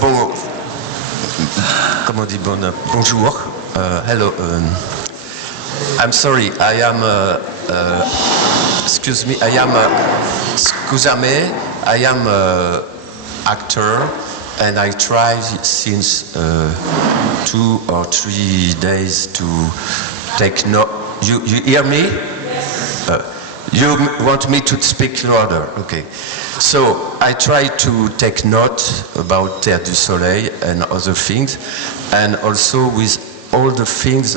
Bon, comment on dit bonjour. Hello. I'm sorry. I am. Excuse me. I am. Scusame. I am actor, and I try since 2 or 3 days to take note. You hear me? You want me to speak louder? Okay. So I try to take note about Terre du Soleil and other things, and also with all the things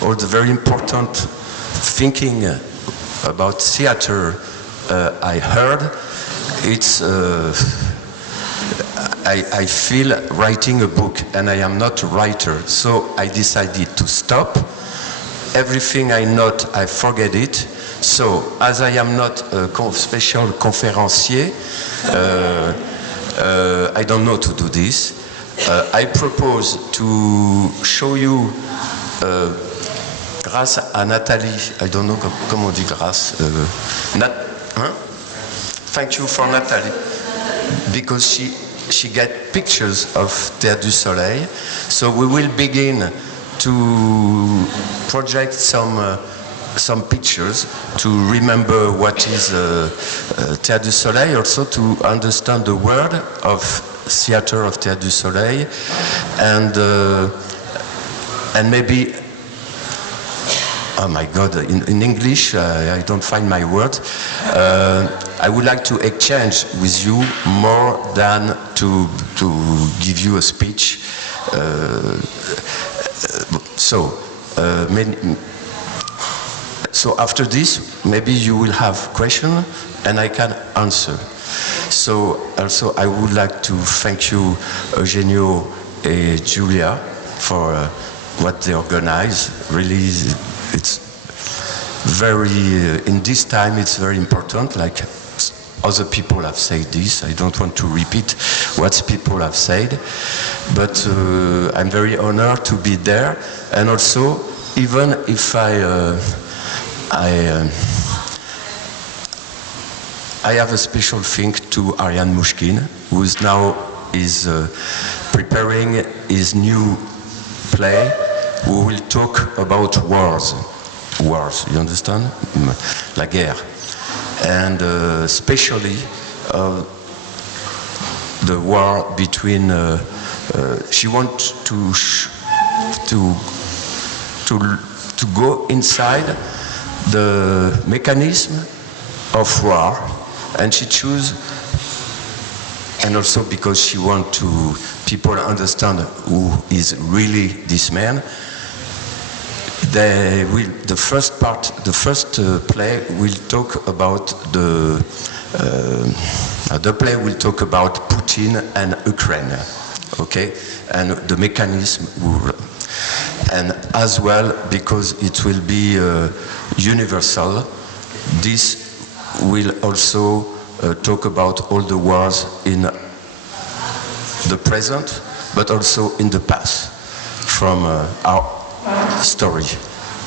all the very important thinking about theater I heard. It's I feel writing a book, and I am not a writer, so I decided to stop. Everything I note, I forget it. So, as I am not a special conférencier, I don't know to do this. I propose to show you, grâce à Nathalie, I don't know comment on dit grâce. Thank you for Nathalie, because she get pictures of Terre du Soleil. So we will begin to project some pictures to remember what is Terre du Soleil, also to understand the word of theater of Terre du Soleil, and maybe, oh my God, in English I don't find my word. I would like to exchange with you more than to give you a speech. So after this, maybe you will have questions and I can answer. So also I would like to thank you, Eugenio and Julia, for what they organize. Really, it's very, in this time it's very important, like other people have said this. I don't want to repeat what people have said, but I'm very honored to be there. And also, even if I have a special thing to Ariane Mushkin, who is now preparing his new play, who will talk about wars. Wars, you understand? La guerre. And especially the war between. She wants to go inside the mechanism of war, and she choose, and also because she wants people to understand who is really this man. The first play will talk about the play will talk about Putin and Ukraine, okay, and the mechanism. And as well, because it will be universal, this will also talk about all the wars in the present, but also in the past, from our story.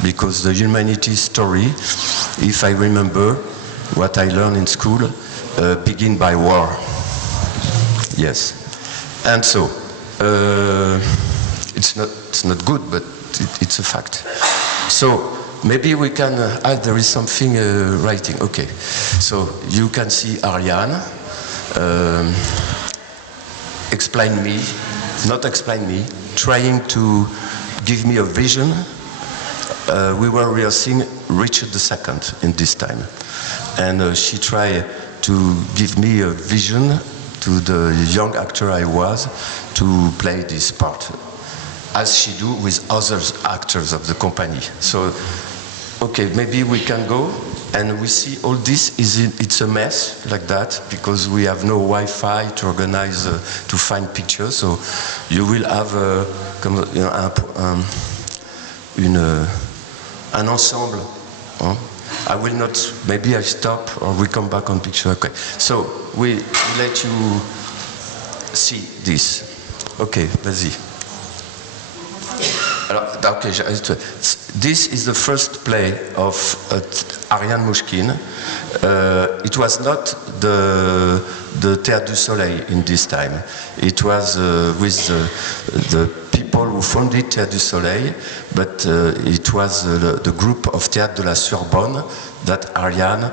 Because the humanity story, if I remember what I learned in school, begin by war. Yes. And so, it's not good, but it's a fact. So maybe we can there is something writing. Okay, so you can see Ariane. Explain me, trying to give me a vision. We were rehearsing Richard II in this time, and she tried to give me a vision to the young actor I was to play this part, as she do with other actors of the company. So, okay, maybe we can go, and we see all this it's a mess like that, because we have no Wi-Fi to organize, to find pictures. So you will have an ensemble. Huh? I will not, maybe I stop or we come back on picture. Okay, so we let you see this. Okay, vas-y. Alors, okay, this is the first play of Ariane Mouchkine. It was not the Théâtre du Soleil in this time. It was with the people who founded Théâtre du Soleil, but it was the group of Théâtre de la Sorbonne that Ariane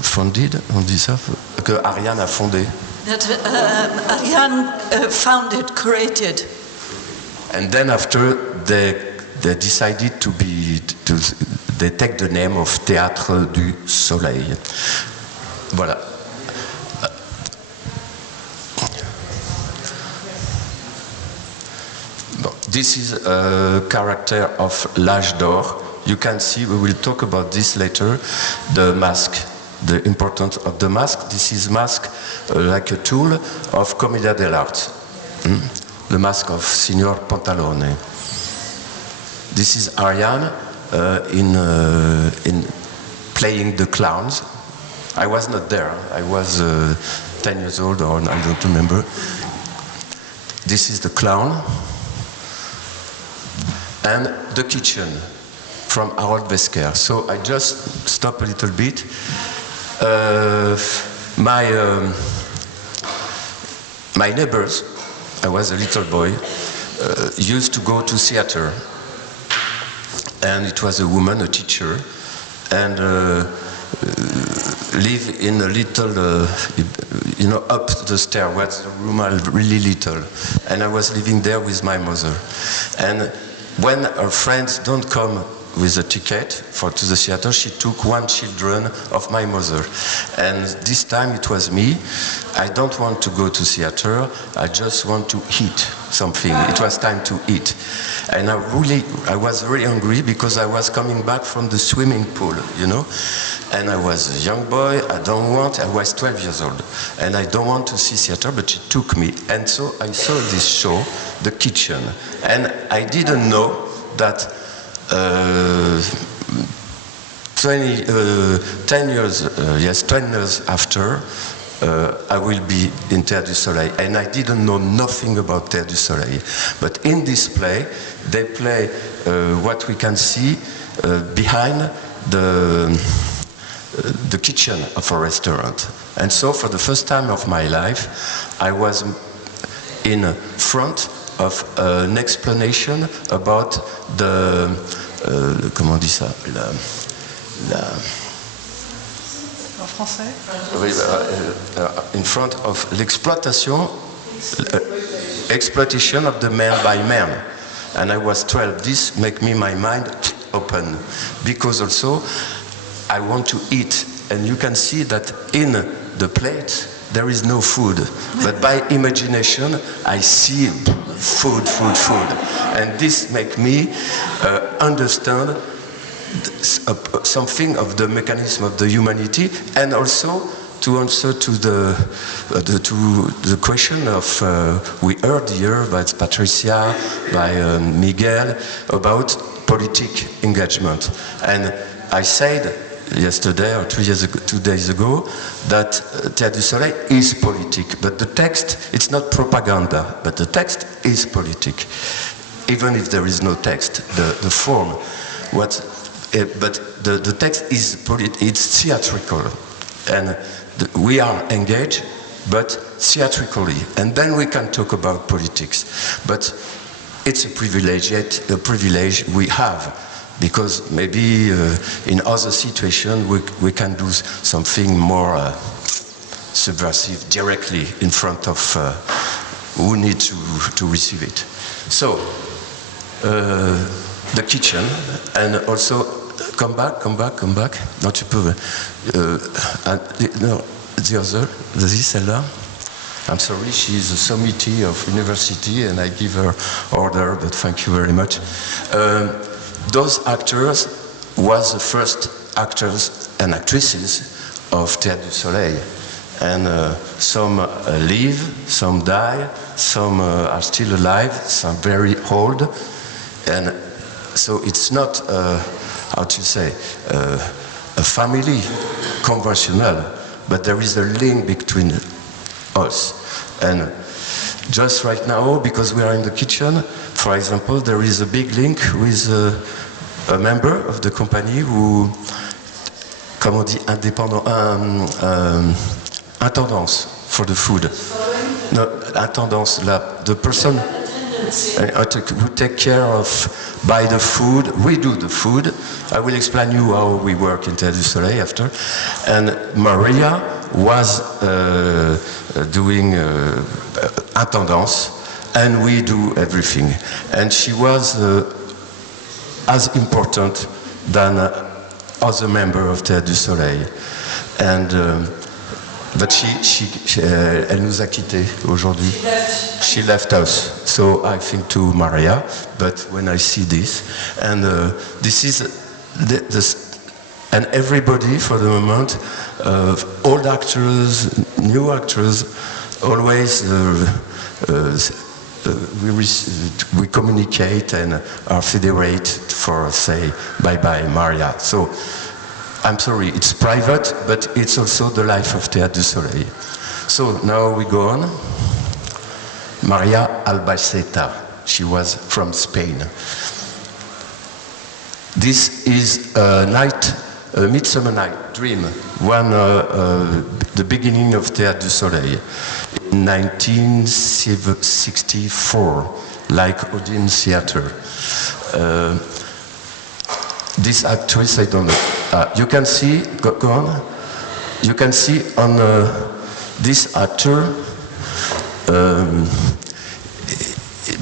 founded, on dit ça, que Ariane a fondé. That Ariane founded, created. And then after they decided they take the name of Théâtre du Soleil. Voilà. This is a character of L'Âge d'Or. You can see, we will talk about this later, the mask, the importance of the mask. This is mask like a tool of Commedia dell'arte. The mask of Signor Pantalone. This is Ariane in playing the clowns. I was not there. I was 10 years old, or I don't remember. This is the clown. And the kitchen from Harold Wesker. So I just stop a little bit. My neighbors, I was a little boy, used to go to theater. And it was a woman, a teacher, and live in a little, up the stair, where the room are really little. And I was living there with my mother. And when her friends don't come with a ticket to the theater, she took one children of my mother. And this time it was me. I don't want to go to theater, I just want to eat something. It was time to eat. And I was really hungry because I was coming back from the swimming pool, And I was a young boy, I was 12 years old. And I don't want to see theater, but she took me. And so I saw this show, The Kitchen. And I didn't know that 10 years after, I will be in Théâtre du Soleil. And I didn't know nothing about Théâtre du Soleil. But in this play, they play what we can see behind the kitchen of a restaurant. And so for the first time of my life, I was in front of an explanation about comment on dit ça? En français? Oui, in front of l'exploitation, exploitation of the man by man. And I was 12. This make me my mind open, because also I want to eat. And you can see that in the plate there is no food, but by imagination I see food. And this make me understand something of the mechanism of the humanity, and also to answer to the question of we heard here by Patricia, by Miguel, about politic engagement. And I said yesterday or 2 days ago that Théâtre du Soleil is politic, but the text, it's not propaganda, but the text is politic, even if there is no text, the form. But the text is it's theatrical, and we are engaged, but theatrically, and then we can talk about politics. But it's a privilege we have, because maybe in other situations we can do something more subversive directly in front of who need to receive it. So the kitchen, and also come back. Non, tu peux. No, the other, celle-là. I'm sorry, she is a sommelier of university, and I give her order, but thank you very much. Those actors was the first actors and actresses of Théâtre du Soleil. And some live, some die, some are still alive, some very old. And so it's not, how to say, a family conventional, but there is a link between us. And just right now, because we are in the kitchen, for example, there is a big link with a member of the company who comment on dit, indépendant, intendance for the food. No, intendance, the person who take care of, buy the food, we do the food. I will explain you how we work in Terre du Soleil after. And Maria was doing intendance, and we do everything. And she was as important than other member of Terre du Soleil. And but elle nous a quittés aujourd'hui. She left us. So I think to Maria. But when I see this, and this is and everybody for the moment, old actors, new actors, always we communicate and are federate for say bye-bye Maria. So I'm sorry, it's private, but it's also the life of Terre du Soleil. So now we go on. Maria Albacete, she was from Spain. This is a Midsummer Night Dream, the beginning of Terre du Soleil in 1964, like Odeon Theatre. This actress, I don't know. You can see, go on. You can see on this actor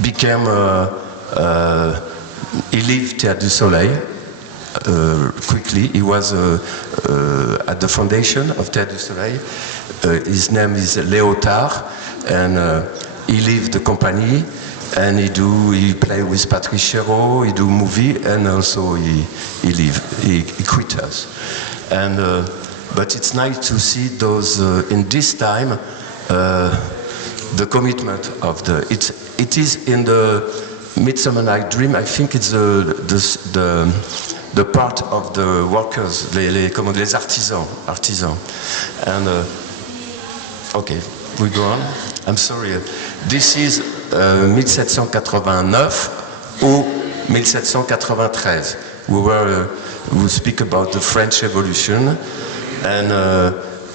became, he left Terre du Soleil quickly. He was at the foundation of Terre du Soleil. His name is Léotard, and he left the company. And he play with Patrice Chéreau, he do movie, and also he quit us. And but it's nice to see those in this time the commitment of it is in the Midsummer Night Dream. I think it's the part of the workers, les artisans. And okay, we go on. I'm sorry. This is 1789 ou 1793. We speak about the French Revolution, and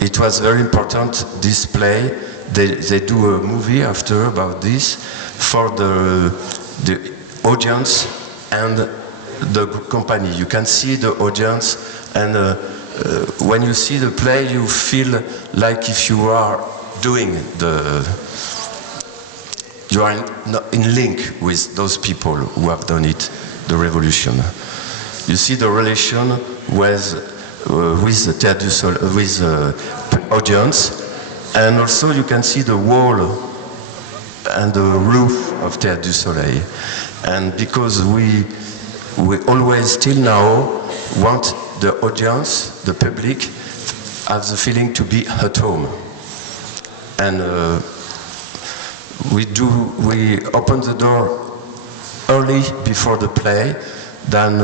it was very important, this play. They do a movie after about this for the audience and the company. You can see the audience, and when you see the play, you feel like if you are doing you are in link with those people who have done it, the revolution. You see the relation with the Terre du Soleil, with the audience, and also you can see the wall and the roof of Terre du Soleil. And because we always till now want the audience, the public, have the feeling to be at home. And we open the door early before the play, then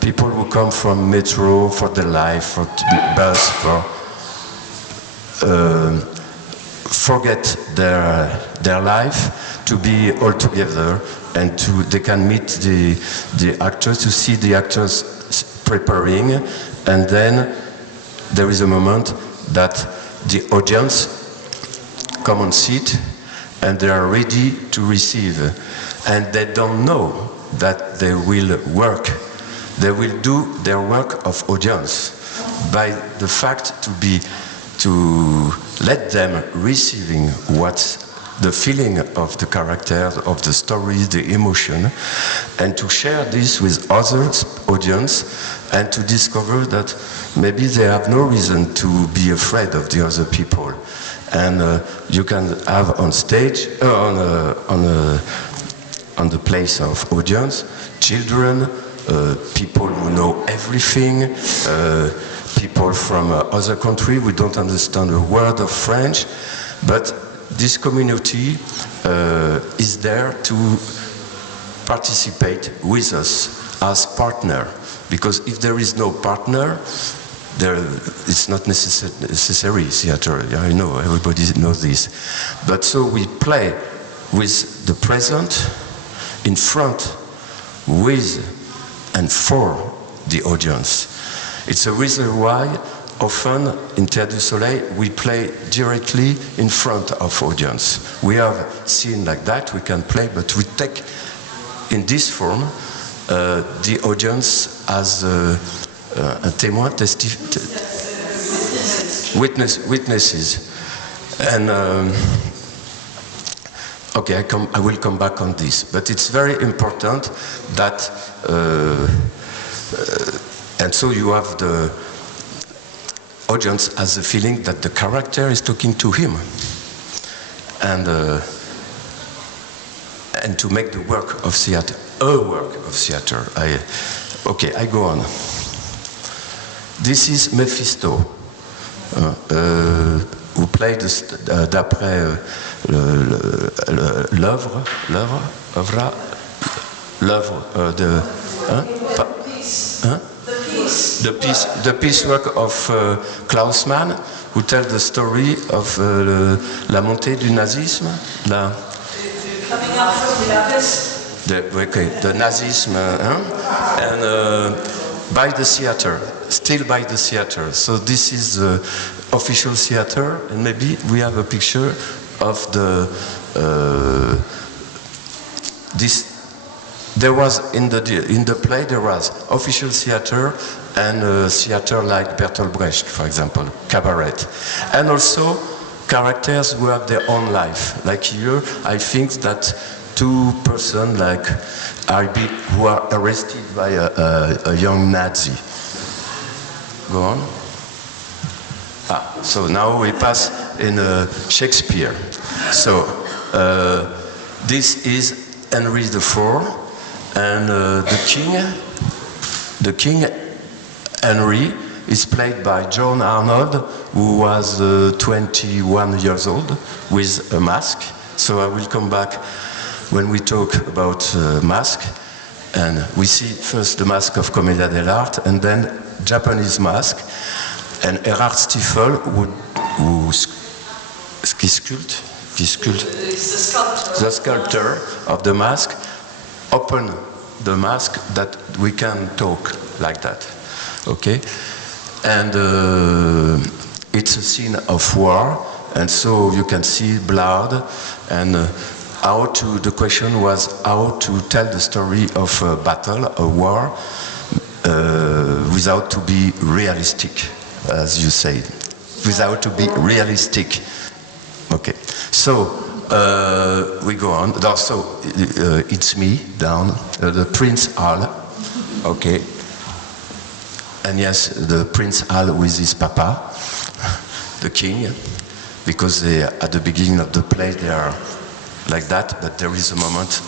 people who come from metro for their life, for bus, forget their life to be all together, and they can meet the actors, to see the actors preparing, and then there is a moment that the audience come on seat and they are ready to receive, and they don't know that they will work. They will do their work of audience by the fact to let them receiving what's the feeling of the character, of the story, the emotion, and to share this with other audience, and to discover that maybe they have no reason to be afraid of the other people. And you can have on stage, on the place of audience, children, people who know everything, people from other countries who don't understand a word of French, but this community is there to participate with us as partner, because if there is no partner, it's not necessary theater. I know, everybody knows this. But so we play with the present, in front, with and for the audience. It's a reason why often in Théâtre du Soleil, we play directly in front of audience. We have seen like that, we can play, but we take in this form the audience as a témoin, witnesses. And okay, I will come back on this, but it's very important that, and so you have the audience has the feeling that the character is talking to him, and to make the work of theater a work of theater. Okay, I go on. This is Mephisto, who played d'après l'œuvre de the piecework of Klaus Mann, who tells the story of la montée du nazisme, Coming up from the abyss. the nazism, and by the theater, still by the theater. So this is the official theater, and maybe we have a picture of the this. There was in the play there was official theater and theater like Bertolt Brecht, for example, cabaret, and also characters who have their own life. Like here, I think that two persons like who are arrested by a young Nazi. Go on. So now we pass in Shakespeare. So this is Henri IV. And the king Henri is played by John Arnold, who was 21 years old with a mask. So I will come back when we talk about mask. And we see first the mask of Commedia dell'arte, and then Japanese mask. And Erhard Stiefel, who sculpted the sculptor of the mask, open the mask that we can talk like that, okay? And it's a scene of war, and so you can see blood, and the question was how to tell the story of a battle, a war, without to be realistic, as you say, without to be realistic, okay? So, we go on. So it's me down, the Prince Hal, okay, and yes, the Prince Hal with his papa, the king, because at the beginning of the play they are like that, but there is a moment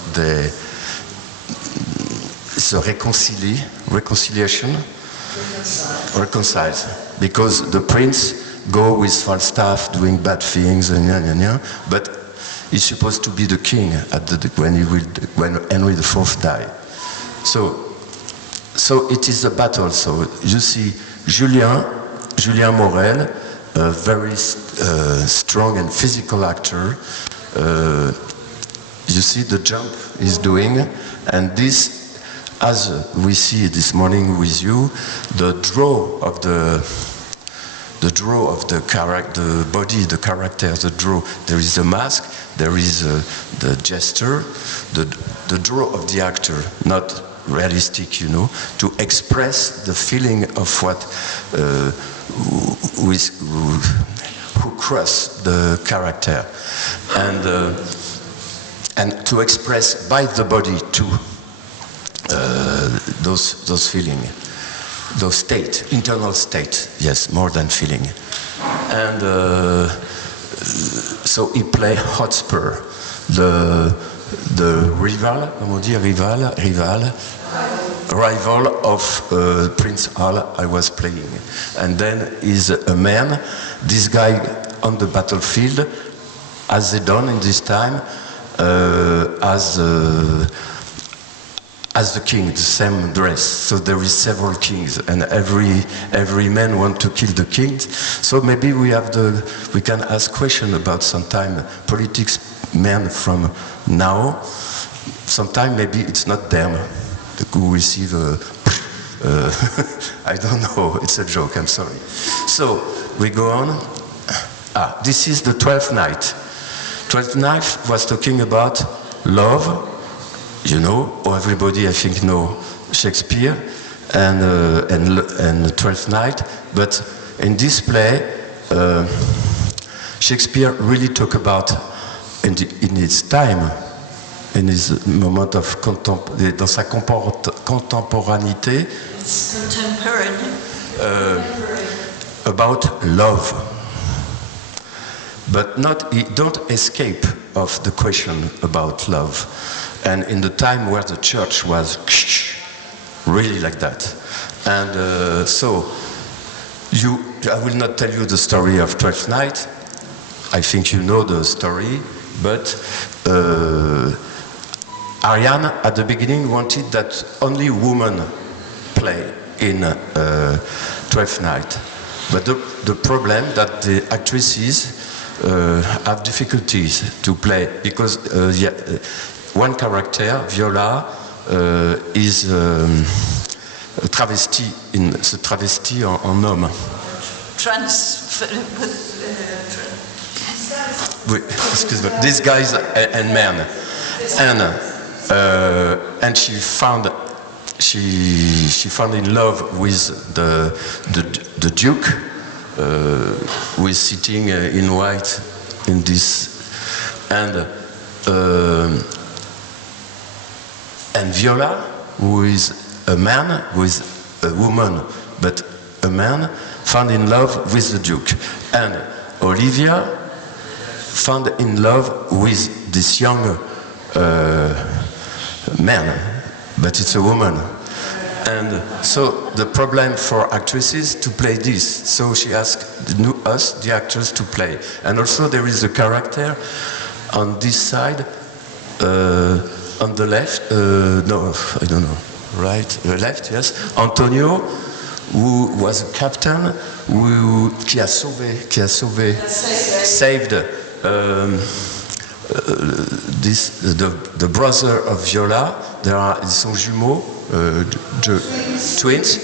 it's a reconciliation, reconciles, because the prince go with Falstaff doing bad things and but he's supposed to be the king when Henri IV died. So it is a battle. So you see Julien Morel, a very strong and physical actor. You see the jump he's doing, and this, as we see this morning with you, the draw of the character, the body, the character, the draw. There is the mask, there is the gesture, the draw of the actor, not realistic, to express the feeling of what who cross the character, and to express by the body too those feelings. Those internal state, yes, more than feeling. And so he played Hotspur, the rival of Prince Hal I was playing. And then is a man, this guy on the battlefield, as they done in this time, as the king, the same dress. So there is several kings, and every man want to kill the king. So maybe we can ask question about sometime politics men from now. Sometime maybe it's not them who receive I don't know, it's a joke, I'm sorry. So, we go on. This is the 12th night. 12th night was talking about love, you know, everybody I think know Shakespeare and 12th night, but in this play, Shakespeare really talk about in his time, in his moment of dans sa contemporanéité, about love. But he don't escape of the question about love. And in the time where the church was really like that. And so, I will not tell you the story of Twelfth Night. I think you know the story, but Ariane at the beginning wanted that only women play in Twelfth Night. But the problem that the actresses have difficulties to play because one character, Viola, is travesti, se travestit en homme. Oui, excuse me. These guys and men, and she found in love with the Duke. Who is sitting in white in this, and Viola, who is a man, who is a woman, but a man, found in love with the Duke, and Olivia found in love with this young man, but it's a woman. And so the problem for actresses to play this. So she asked us, the actors, to play. And also there is a character on this side, on the left, no, I don't know, right, left, yes, Antonio, who was a captain, qui a sauvé, saved the brother of Viola. Ils sont jumeaux, twins,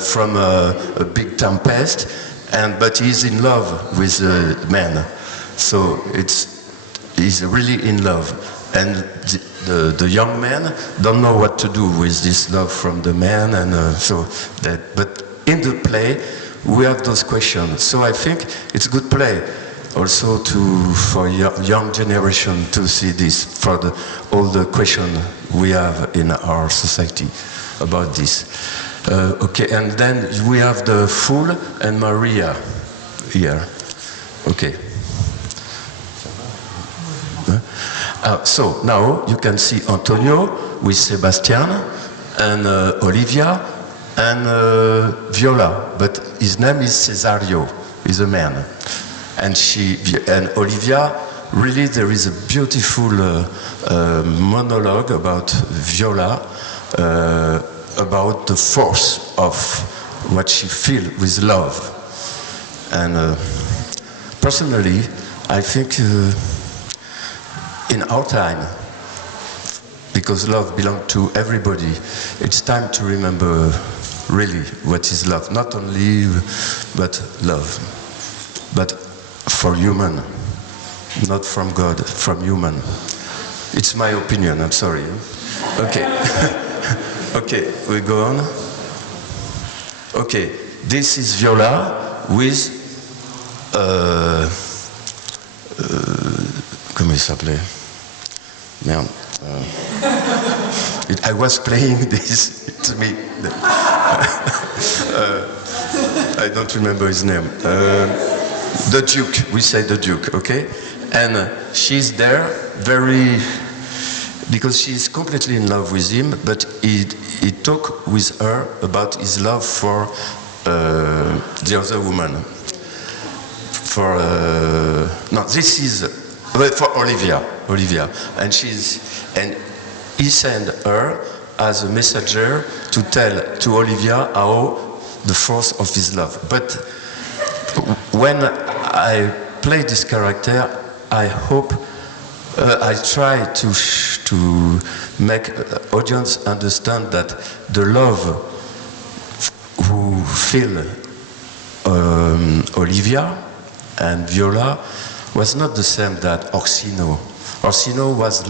from a big tempest, but he's in love with the man. So he's really in love. And the young man don't know what to do with this love from the man, and but in the play, we have those questions. So I think it's a good play also for young generation to see this, for all the questions we have in our society about this. Okay, and then we have the Fool and Maria here. Okay. So now you can see Antonio with Sebastian and Olivia and Viola, but his name is Cesario, he's a man. And Olivia, really there is a beautiful monologue about Viola, about the force of what she feels with love. And personally, I think in our time, because love belongs to everybody, it's time to remember really what is love. Not only, but love. But for human, not from God, from human. It's my opinion, I'm sorry. Okay. Okay, we go on. Okay, this is Viola with comment il s'appelait? Merde. I was playing this, it's me. I don't remember his name. The Duke, we say the Duke, okay? And she's there because she's completely in love with him, but he talked with her about his love for the other woman. This is for Olivia, and he sent her as a messenger to tell to Olivia how the force of his love. But when I play this character, I hope I try to make audience understand that the love feel Olivia and Viola was not the same that Orsino. Orsino was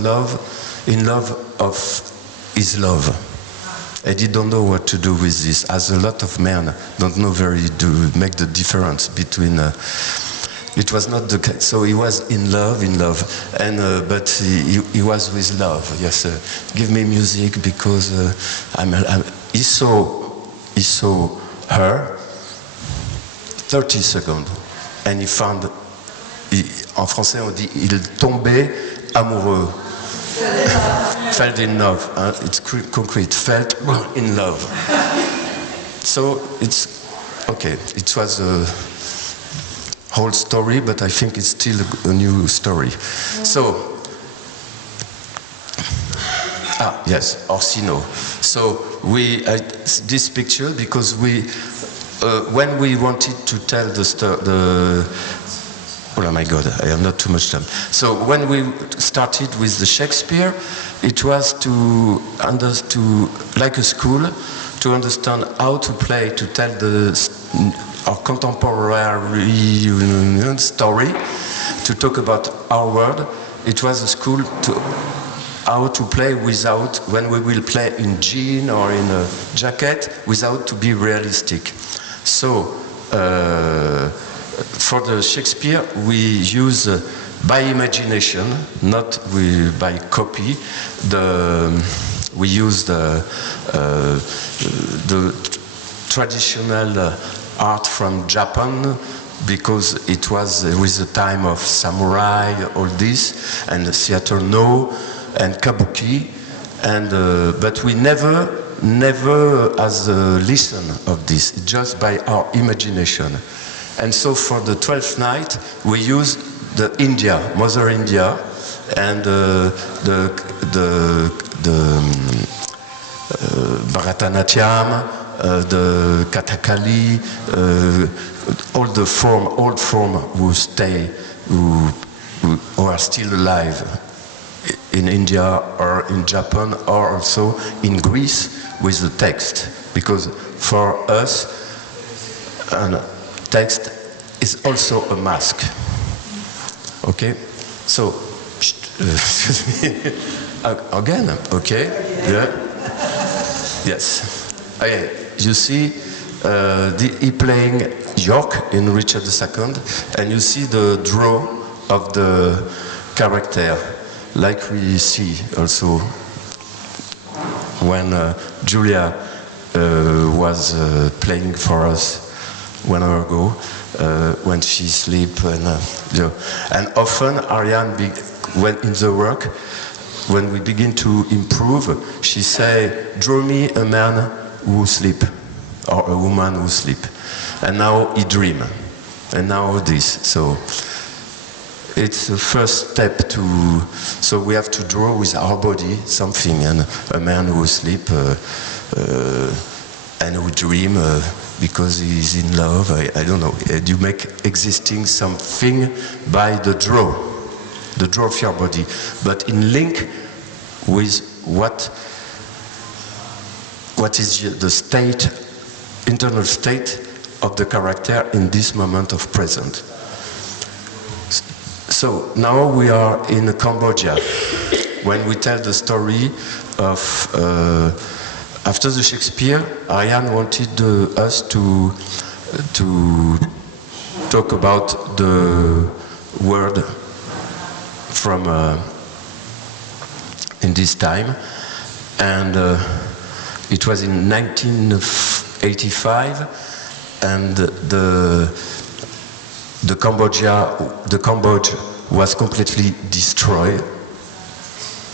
in love of his love. And he don't know what to do with this, as a lot of men don't know to make the difference between. It was not the case. So he was in love, and but he was with love. Yes, give me music because he saw her 30 seconds, and he found. En français, on dit il tombait amoureux. Felt in love. It's concrete. Felt in love. So it's okay. It was a whole story, but I think it's still a new story. So, yes, Orsino. So this picture because when we wanted to tell the story. Oh my God, I have not too much time. So when we started with the Shakespeare, it was like a school, to understand how to play, to tell our contemporary story, to talk about our world. It was a school how to play without, when we will play in jean or in a jacket, without to be realistic. So, for the Shakespeare, we use by imagination, not by copy. We use the traditional art from Japan because it was with the time of samurai, all this, and the theater no, and kabuki, and but we never as a listen of this, just by our imagination. And so for the 12th night, we use the India, Mother India, and the Bharatanatyam, the Kathakali, all the old form who are still alive in India or in Japan or also in Greece with the text. Because for us, text is also a mask. Okay? So, excuse me. Again, okay? Yeah. Yes. Okay. You see, he playing York in Richard II, and you see the draw of the character, like we see also when Julia was playing for us 1 hour ago, when she sleep, and often Ariane, when in the work, when we begin to improve, she say, "Draw me a man who sleep, or a woman who sleep," and now he dream, and now this. So it's the first step so we have to draw with our body something, and a man who sleep and who dream. Because he's in love, I don't know. You make existing something by the draw of your body, but in link with what is the state, internal state of the character in this moment of present. So now we are in Cambodia, when we tell the story of after the Shakespeare, Ariane wanted us to talk about the word from in this time, and it was in 1985, and the Cambodia was completely destroyed,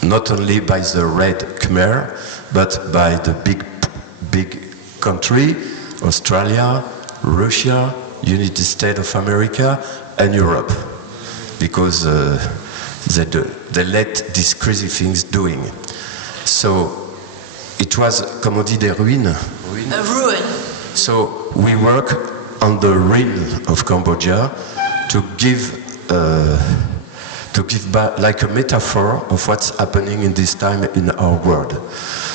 not only by the Red Khmer, but by the big country, Australia, Russia, United States of America, and Europe, because they let these crazy things doing. So it was, comme on dit, des ruines. A ruin. So we work on the ruin of Cambodia to give back, like a metaphor of what's happening in this time in our world.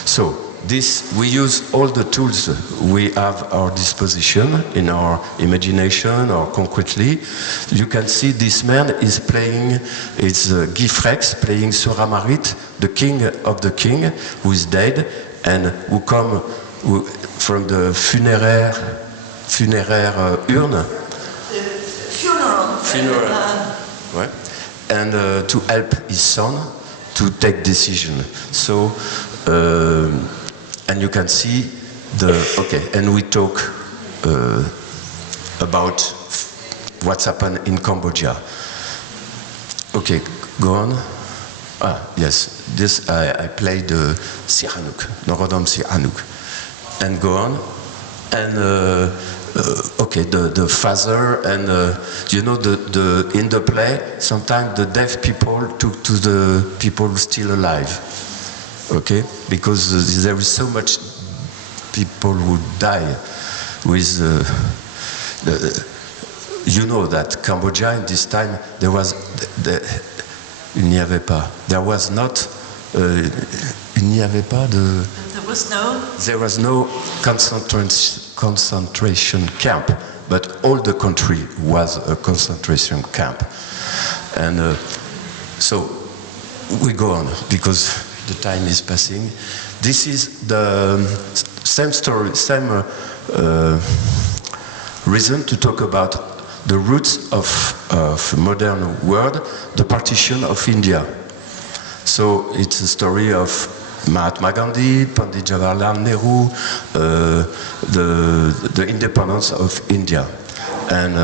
So this, we use all the tools we have at our disposition in our imagination or concretely. You can see this man is playing, it's Guy Frex playing Suramarit, the king of the king, who is dead and who come from the funéraire urne. Funeral. Ouais. And to help his son to take decision. So, and you can see and we talk about what's happened in Cambodia. Okay, go on. Ah, yes, this I played Sihanouk, Norodom Sihanouk. And go on. And okay, the father and you know in the play sometimes the deaf people talk to the people still alive, okay, because there is so much people who die with you know that Cambodia in this time there was il n'y avait pas, there was not il n'y avait pas de there was no concentration camp, but all the country was a concentration camp. And so we go on because the time is passing. This is the same story, same reason to talk about the roots of modern world, the partition of India. So it's a story of Mahatma Gandhi, Pandit Jawaharlal Nehru, the independence of India. And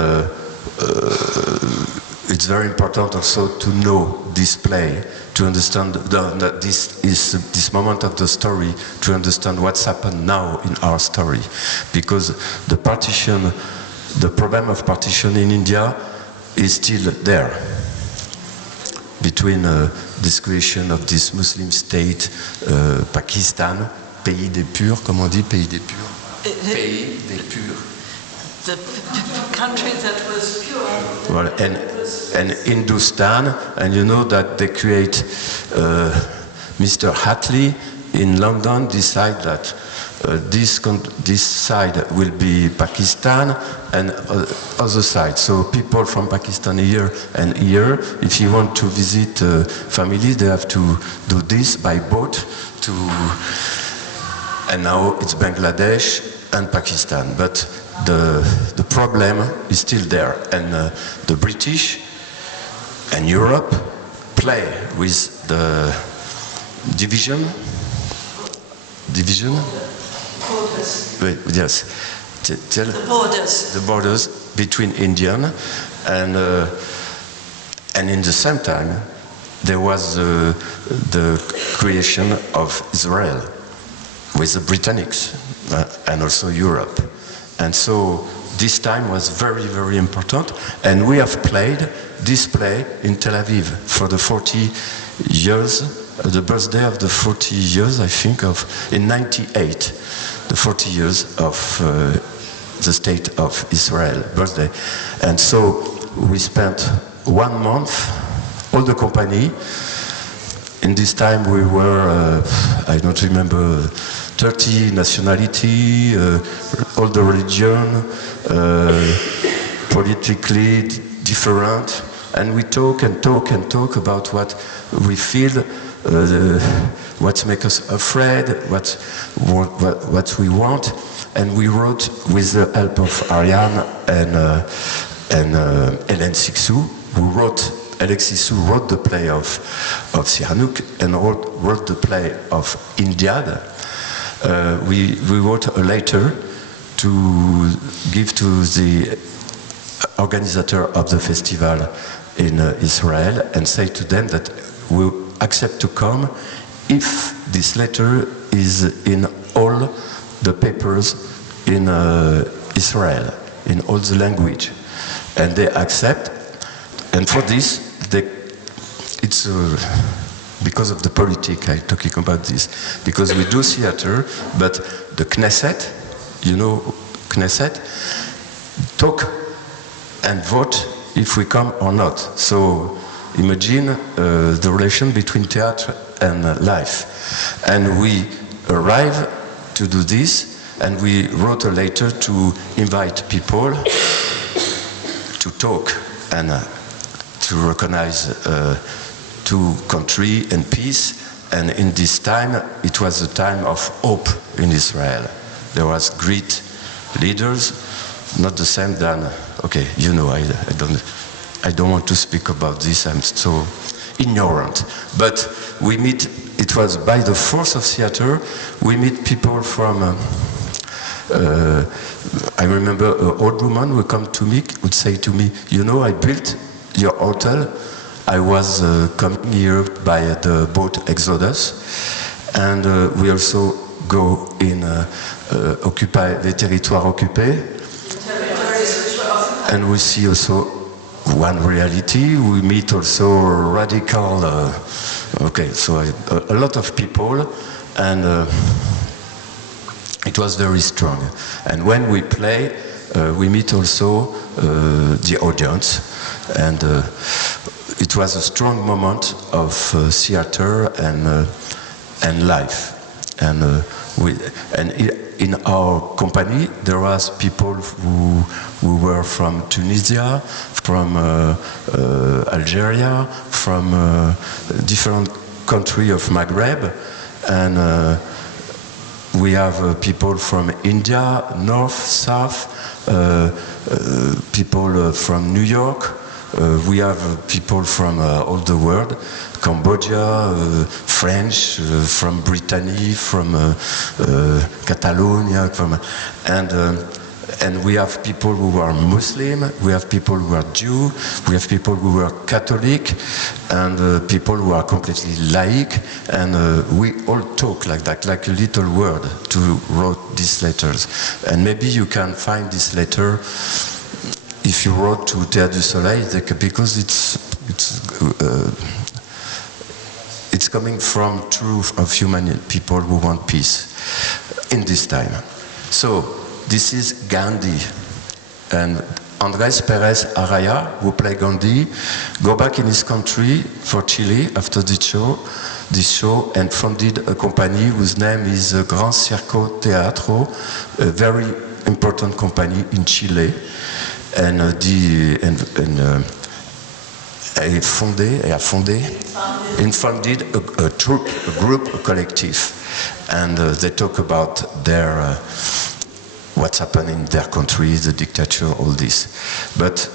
it's very important also to know this play, to understand that this moment of the story, to understand what's happened now in our story. Because the partition, the problem of partition in India is still there. Between this creation of this Muslim state, Pakistan, pays des purs, comment on dit, pays des purs? Pays des purs. The country that was pure. Well, and Hindustan, and you know that they create, Mr. Hatley in London decide that this side will be Pakistan and other side. So people from Pakistan here and here, if you want to visit families, they have to do this by boat and now it's Bangladesh and Pakistan. But the problem is still there, and the British and Europe play with the division. Borders. Yes. The borders between Indian and in the same time there was the creation of Israel with the Britannics and also Europe. And so this time was very, very important, and we have played this play in Tel Aviv for the 40 years, the birthday of the 40 years, I think, in 98, the 40 years of the State of Israel birthday. And so we spent 1 month, all the company. In this time we were, I don't remember, 30 nationality, all the religion, politically different, and we talk and talk and talk about what we feel, what makes us afraid, what we want, and we wrote with the help of Ariane and Hélène Sixou, Alexis Sou wrote the play of Sihanouk and wrote the play of Indiad. We wrote a letter to give to the organizer of the festival in Israel and say to them that we accept to come if this letter is in all the papers in Israel, in all the language. And they accept, and for this, it's because of the politics I'm talking about this, because we do theater, but the Knesset, you know Knesset, talk and vote if we come or not. So imagine the relation between theater and life. And we arrived to do this, and we wrote a letter to invite people to talk and to recognize two countries and peace. And in this time, it was a time of hope in Israel. There was great leaders, not the same than, okay, you know, I don't want to speak about this, I'm so ignorant. But we meet, it was by the force of theater, we meet people from, I remember an old woman would come to me, would say to me, you know, I built your hotel. I was coming here by the boat Exodus, and we also go in occupy les territoires occupés, and we see also one reality. We meet also radical, okay, so a lot of people, and it was very strong. And when we play, we meet also the audience, and it was a strong moment of theater and life. And in our company, there was people who were from Tunisia, from Algeria, from different countries of Maghreb, and we have people from India, north, south, people from New York. We have people from all the world, Cambodia, French, from Brittany, from Catalonia, and we have people who are Muslim, we have people who are Jew, we have people who are Catholic, and people who are completely laïc, and we all talk like that, like a little word to write these letters. And maybe you can find this letter if you wrote to Théâtre du Soleil, because it's coming from truth of human people who want peace in this time. So this is Gandhi, and Andrés Pérez Araya, who played Gandhi, go back in his country for Chile after this show, and founded a company whose name is Gran Circo Teatro, a very important company in Chile. And founded a troupe, a group, a collective, and they talk about their what's happened in their country, the dictature, all this. But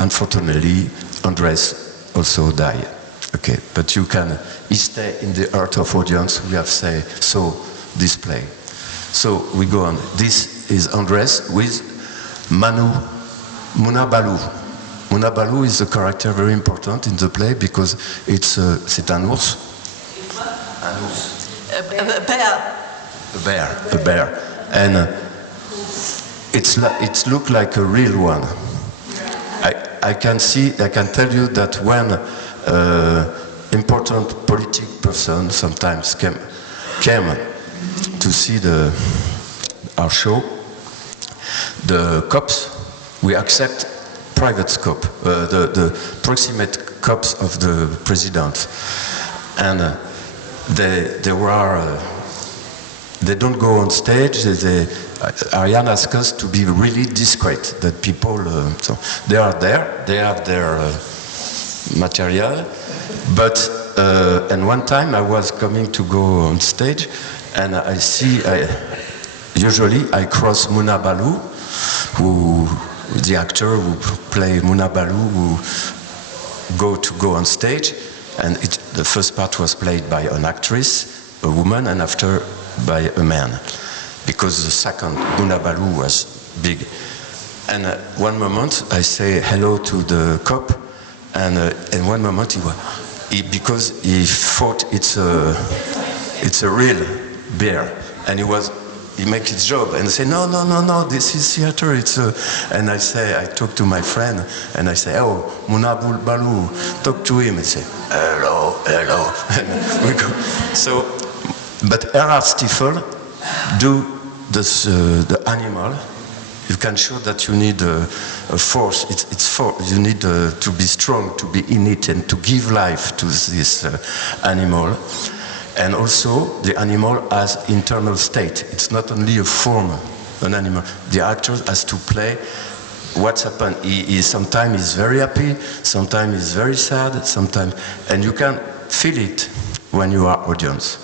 unfortunately, Andrés also died. Okay, but he stay in the heart of audience. We have so this play. So we go on. This is Andrés with Muna Balou. Muna Balou is a character very important in the play because c'est un ours. Un ours. A bear. A bear. And it's look like a real one. I can tell you that when important political person sometimes came to see our show, the cops, we accept private scope, the proximate cops of the president, and they don't go on stage. Ariane asked us to be really discreet, that people, so they are there, they have their material, but, and one time I was coming to go on stage, and usually I cross Muna Balou, the actor who play Muna Balou, who go on stage, and the first part was played by an actress, a woman, and after by a man, because the second Muna Balou was big. And one moment I say hello to the cop, and one moment because he thought it's a real bear, and he makes his job and say, no, this is theater. And I talk to my friend and I say, oh, Muna Balou, talk to him. And say, hello. And we go. So, but R.R. Stifel do this, the animal. You can show that you need a force. You need to be strong, to be in it, and to give life to this animal. And also, the animal has internal state. It's not only a form, an animal. The actor has to play what's happened. He sometimes is very happy, sometimes is very sad, sometimes, and you can feel it when you are audience.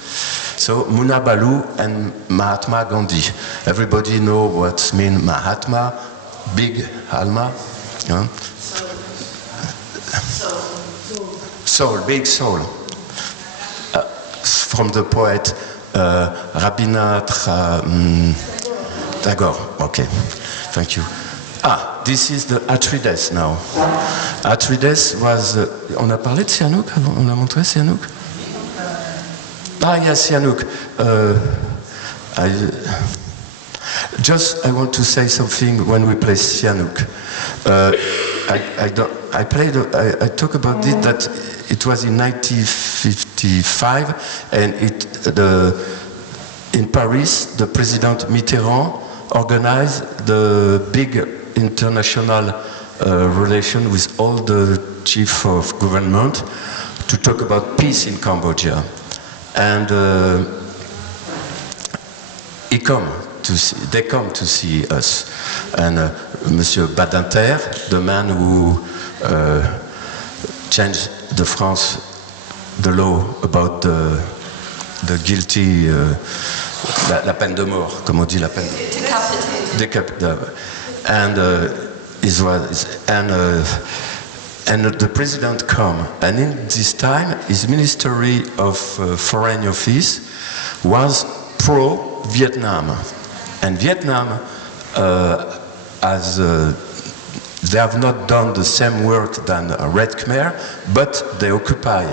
So Munna Balu and Mahatma Gandhi. Everybody know what mean Mahatma, big Alma. Yeah? Soul, big soul. From the poet Rabindranath Tagore. Okay, thank you. This is the Atrides now. Atrides was... on a parlé de Sihanouk avant? On a montré Sihanouk? Yes, Sihanouk. I want to say something when we play Sihanouk. I talk about it that it was in 1955, and in Paris, the President Mitterrand organized the big international relation with all the chiefs of government to talk about peace in Cambodia. And they come to see us. And Monsieur Badinter, the man who changed the law about the guilty, la peine de mort, comme on dit la peine de and the president come, and in this time his Ministry of Foreign Office was pro-Vietnam, and Vietnam they have not done the same work than Red Khmer, but they occupy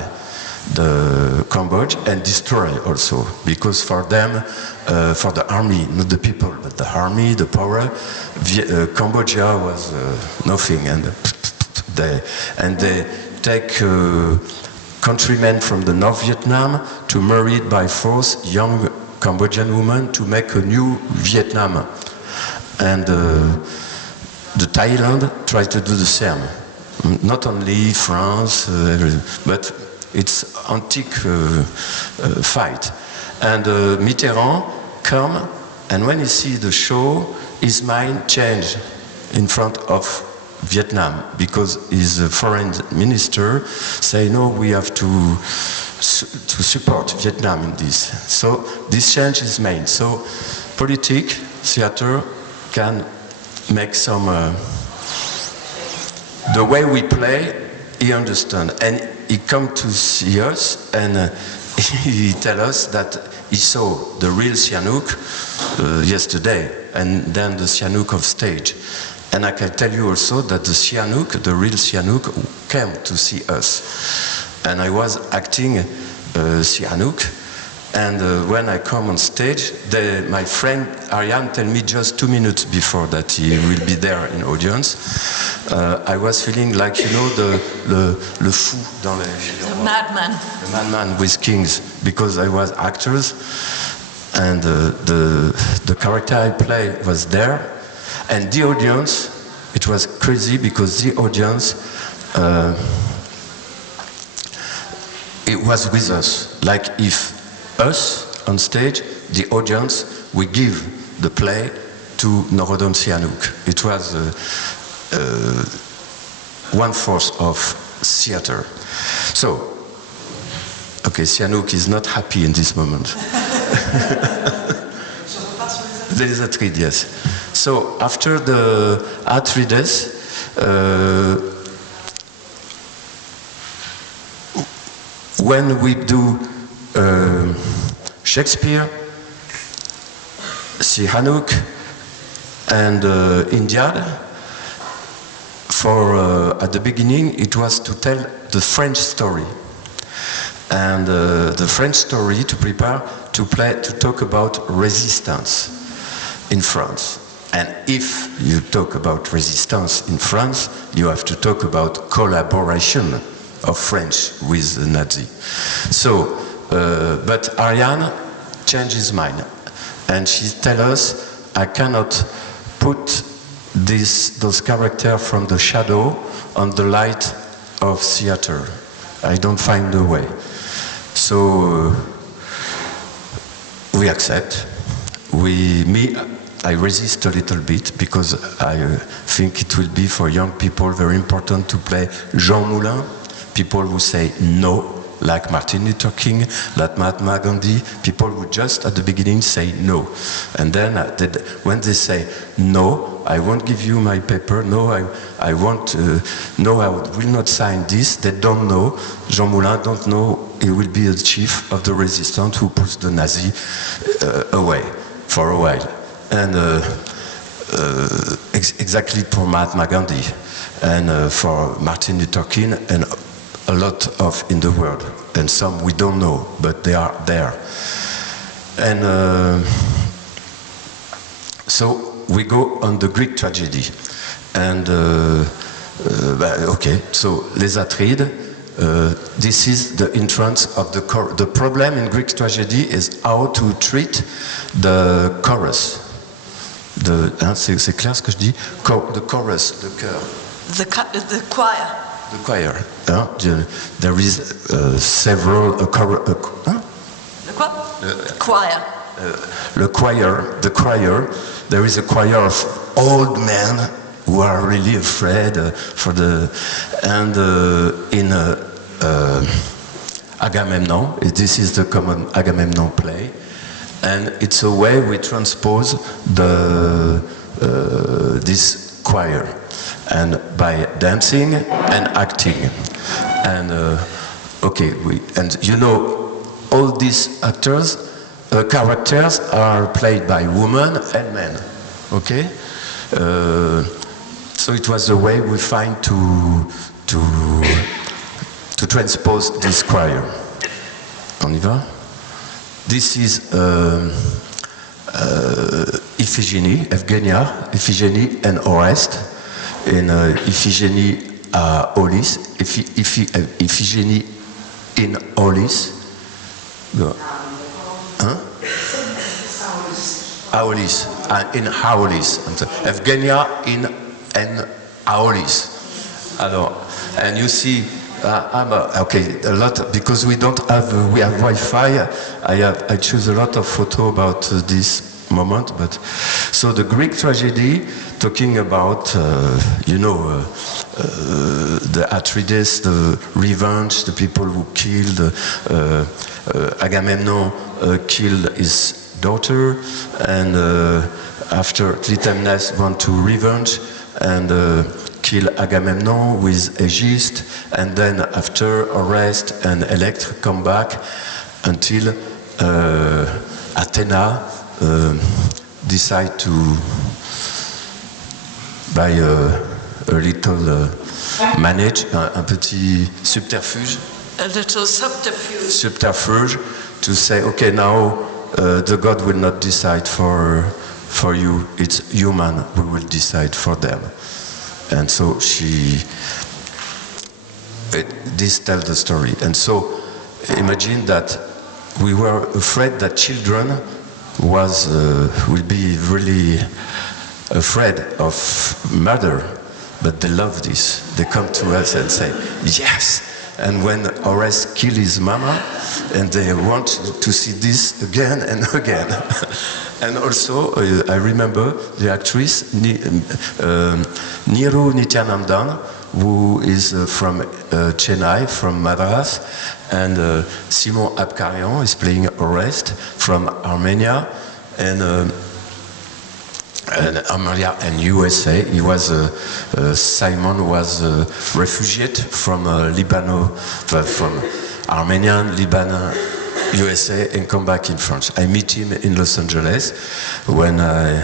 the Cambodia and destroy also, because for them, for the army, not the people, but the army, the power, Cambodia was nothing, and they take countrymen from the North Vietnam to marry by force young Cambodian women to make a new Vietnam, and the Thailand tries to do the same. Not only France, but it's antique fight. And Mitterrand come, and when he see the show, his mind change in front of Vietnam, because his foreign minister say, no, we have to support Vietnam in this. So this change is made. So politics, theater can make some, the way we play, he understand. And he come to see us, and he tell us that he saw the real Sihanouk yesterday, and then the Sihanouk of stage. And I can tell you also that the Sihanouk, the real Sihanouk, came to see us. And I was acting Sihanouk, and when I come on stage, my friend Ariane tell me just 2 minutes before that he will be there in audience. I was feeling like, you know, le fou dans les films. The madman. The madman with kings, because I was actors, and the character I play was there, and the audience, it was crazy, because the audience, it was with us, like if us on stage, the audience, we give the play to Norodom Sihanouk. It was 1/4 of theater. So, okay, Sihanouk is not happy in this moment. There is a treat, yes. So after the Atrides, when we do Shakespeare, Sihanouk, and Indiad, at the beginning it was to tell the French story, and the French story to prepare to talk about resistance in France. And if you talk about resistance in France, you have to talk about collaboration of French with the Nazi. So, but Ariane changed his mind, and she tell us, I cannot put those characters from the shadow on the light of theater. I don't find the way. So we accept. I resist a little bit because I think it will be for young people very important to play Jean Moulin, people who say no, like Martin Luther King, like Mahatma Gandhi, people who just at the beginning say no. And then when they say no, I won't give you my paper, no, I won't, no, I will not sign this, they don't know, Jean Moulin don't know, he will be the chief of the resistance who puts the Nazi away for a while. And exactly for Mahatma Gandhi and for Martin Luther King and a lot of in the world, and some we don't know, but they are there. And so we go on the Greek tragedy. And okay, so Les Atrides, this is the entrance of the problem in Greek tragedy is how to treat the chorus. C'est clair ce que je dis? The chorus, the chœur. The choir. The choir. There is several. The quoi? Choir. The choir. There is a choir of old men who are really afraid for the. And in Agamemnon, this is the common Agamemnon play. And it's a way we transpose this choir, and by dancing and acting, and okay, and you know, all these characters are played by women and men. Okay, so it was a way we find to transpose this choir. On y va? This is Iphigénie, Iphigénie and Oreste. In Iphigénie Aulis, Iphigénie in Aulis. Aulis, in Aulis. Evgenia in Aulis. And you see, okay, a lot, because we have Wi-Fi. I choose a lot of photo about this moment, but so the Greek tragedy, talking about, the Atrides, the revenge, the people who killed Agamemnon, killed his daughter, and after Clytemnestra want to revenge and kill Agamemnon with Aegis, and then after Oreste and Electra come back until Athena decide to by a little manage, un petit subterfuge. A little subterfuge. Subterfuge to say, okay, now the God will not decide for you. It's human who will decide for them. And so this tells the story. And so imagine that we were afraid that children will be really afraid of murder, but they love this. They come to us and say, yes. And when Oreste killed his mama, and they want to see this again and again. And also, I remember the actress, Niru Nityanandan, who is from Chennai, from Madras, and Simon Abkarian is playing Oreste from Armenia, and Armenia and USA. He was Simon was a refugee from Lebanon, from Armenian, Lebanon, USA, and come back in France. I meet him in Los Angeles when I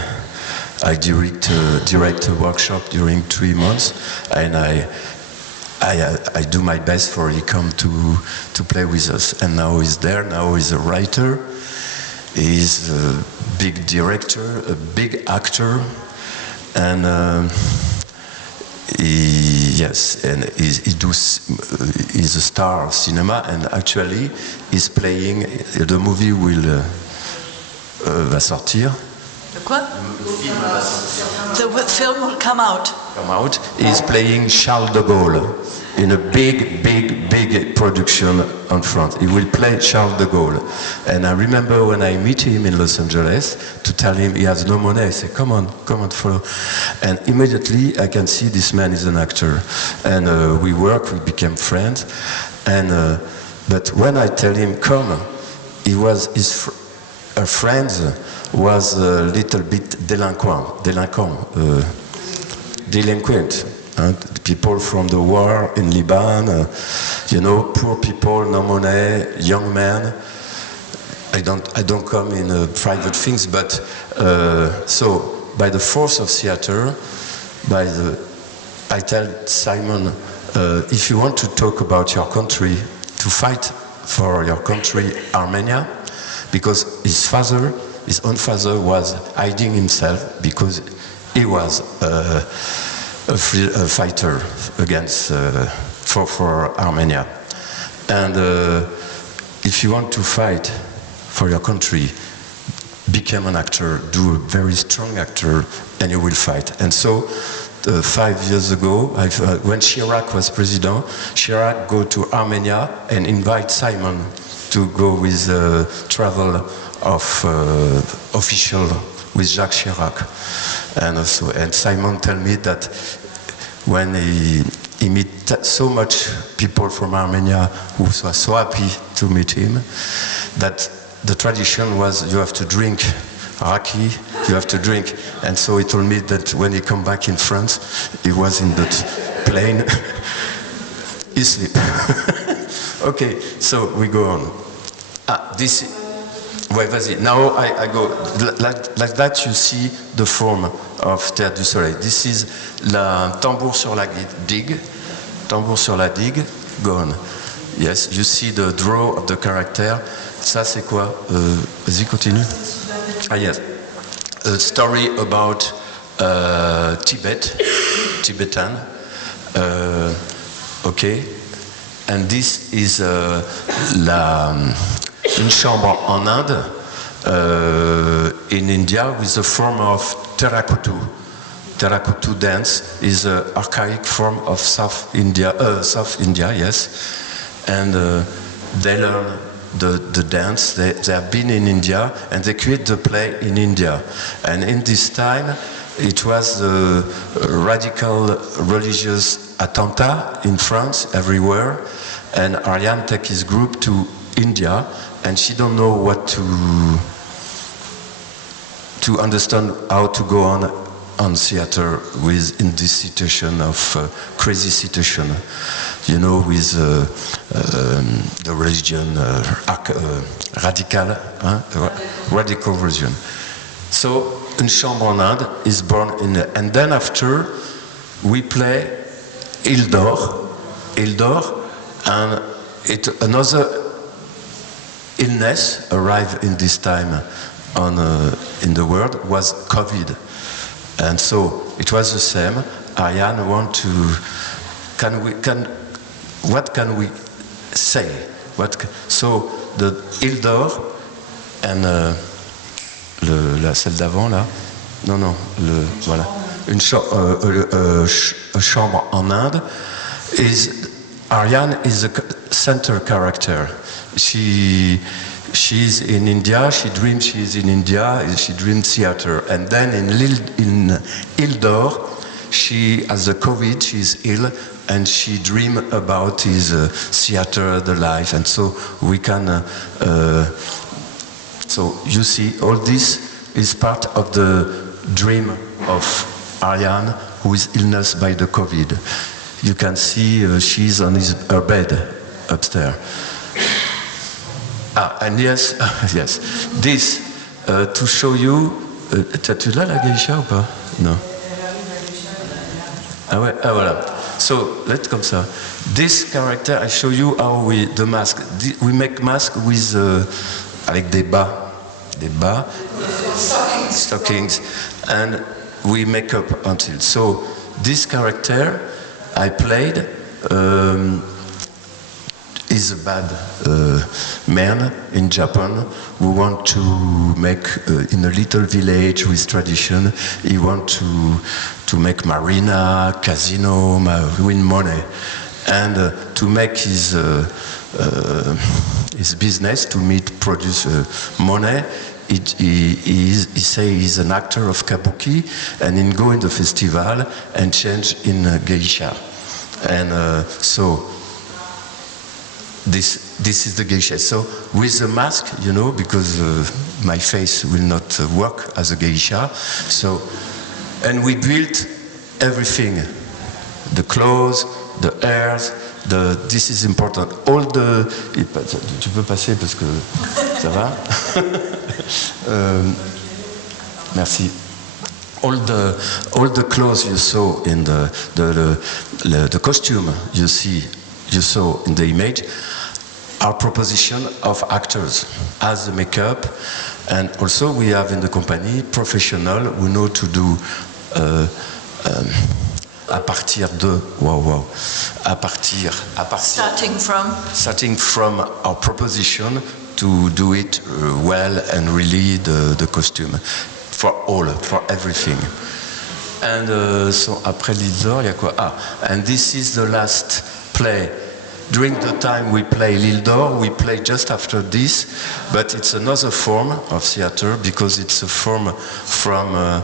direct a workshop during 3 months, and I do my best for he come to play with us. And now he's there. Now he's a writer. He's a big director, a big actor, and he's a star of cinema. And actually, he's playing. The movie va sortir. The quoi? The film will come out. He's playing Charles de Gaulle in a big production on front. He will play Charles de Gaulle. And I remember when I meet him in Los Angeles to tell him he has no money, I say, come on, follow. And immediately I can see this man is an actor. And we work, we became friends. And but when I tell him, come, he was his friends was a little bit delinquent. People from the war in Lebanon, you know, poor people, no money, young men. I don't come in private things, but so by the force of theater, I tell Simon, if you want to talk about your country, to fight for your country, Armenia, because his own father was hiding himself because he was a fighter against for Armenia. And if you want to fight for your country, become an actor, do a very strong actor, and you will fight. And so 5 years ago, when Chirac was president, Chirac go to Armenia and invite Simon to go with travel of official with Jacques Chirac. And Simon tell me that when he meet so much people from Armenia who were so happy to meet him, that the tradition was you have to drink raki, you have to drink. And so he told me that when he come back in France, he was in the plane, he sleep. Okay, so we go on. Ouais, vas-y. Now I go. Like that you see the form of Théâtre du Soleil. This is la tambour sur la digue. Tambour sur la digue. Go on. Yes, you see the draw of the character. Ça c'est quoi? Vas-y, continue. Ah yes. A story about Tibetan. Okay. And this is une chambre en Inde, in India, with the form of Terrakutu. Terrakutu dance is an archaic form of South India, yes. And they learn the dance. They have been in India, and they create the play in India. And in this time, it was the radical religious attentat in France, everywhere. And Ariane take his group to India, and she don't know what to understand how to go on theater in this situation of crazy situation, you know, with the religion radical religion. So Une Chambre en Inde is born and then after we play Il dort, and another illness arrived in this time in the world was COVID, and so it was the same. Ariane want to what can we say? So the Il dort and la celle d'avant là, non voilà, une chambre en Inde is Ariane is the center character. She's in India, she dreams she's in India, she dreams theater. And then in Il dort, she has the COVID, she's ill, and she dreams about his theater, the life. And so we can, so you see, all this is part of the dream of Ariane, who is illness by the COVID. You can see she's on her bed upstairs. And yes, this to show you. Tu l'as la geisha ou pas? Non. Ah ouais, ah voilà. So let's comme ça. This character, I show you how the mask. We make mask with avec des bas, stockings, and we make up until. So this character I played. Is a bad man in Japan who want to make in a little village with tradition. He want to make marina, casino, win money, and to make his his business to meet produce money. He say he's an actor of kabuki, and he go in the festival and change in geisha, and so this is the geisha. So with the mask, you know, because my face will not work as a geisha. So, and we built everything, the clothes, the hairs. This is important. All the... Tu peux passer parce que ça va? Merci. All the clothes you saw in the costume you saw in the image are proposition of actors as the makeup, and also we have in the company professional who know to do à partir de starting from our proposition to do it well and really the costume for everything. And so après l'Île-d'Or, il y a quoi? And this is the last play. During the time we play l'Île-d'Or, we play just after this, but it's another form of theater because it's a form from a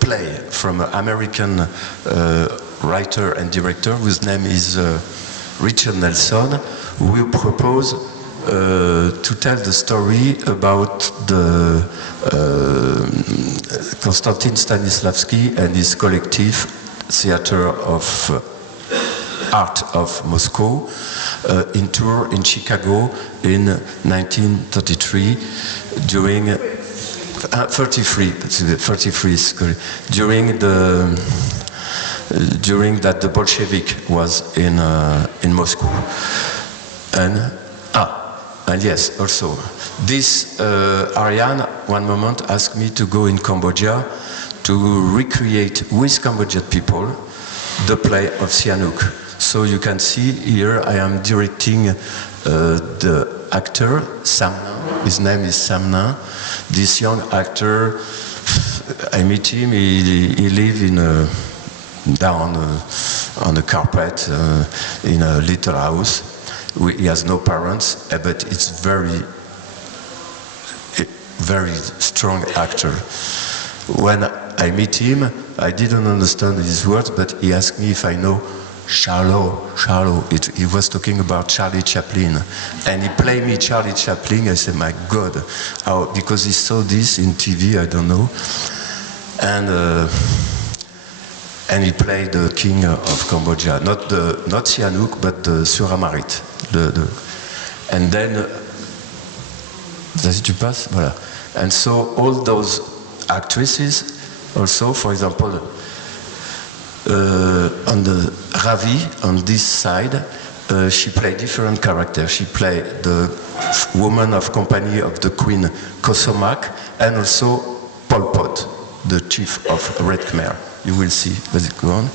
play from an American writer and director whose name is Richard Nelson, who will propose to tell the story about the Konstantin Stanislavski and his collective theater of art of Moscow in tour in Chicago in 1933 during 33 during that the Bolshevik was in Moscow, and yes, also this Ariane one moment asked me to go in Cambodia to recreate with Cambodian people the play of Sihanouk. So you can see here I am directing the actor Samna. His name is Samna. This young actor, I meet him. He lives in down on the carpet in a little house. He has no parents, but it's very strong actor. When I meet him, I didn't understand his words, but he asked me if I know Charlot. He was talking about Charlie Chaplin, and he played me Charlie Chaplin. I said, my God, how, because he saw this in TV, I don't know, and he played the king of Cambodia, not Sihanouk, but the Suramarit. And then, vas-y, tu passes, voilà. And so all those actresses, also, for example, on the Ravi, on this side, she played different characters. She played the woman of company of the Queen Kosomak, and also Pol Pot, the chief of Red Khmer. You will see. Does it go on?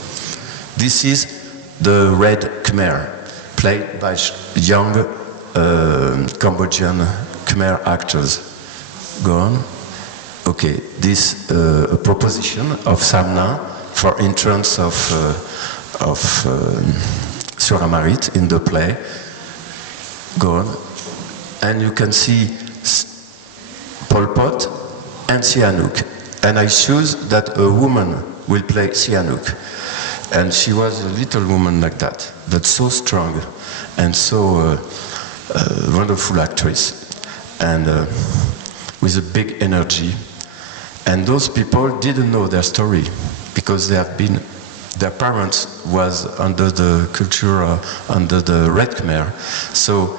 This is the Red Khmer, played by young Cambodian Khmer actors. Go on. Okay, this a proposition of Samna for entrance of Suramarit in the play. Go on. And you can see Pol Pot and Sihanouk. And I choose that a woman will play Sihanouk. And she was a little woman like that, but so strong and so wonderful actress, and with a big energy. And those people didn't know their story because their parents was under the culture, under the Red Khmer. So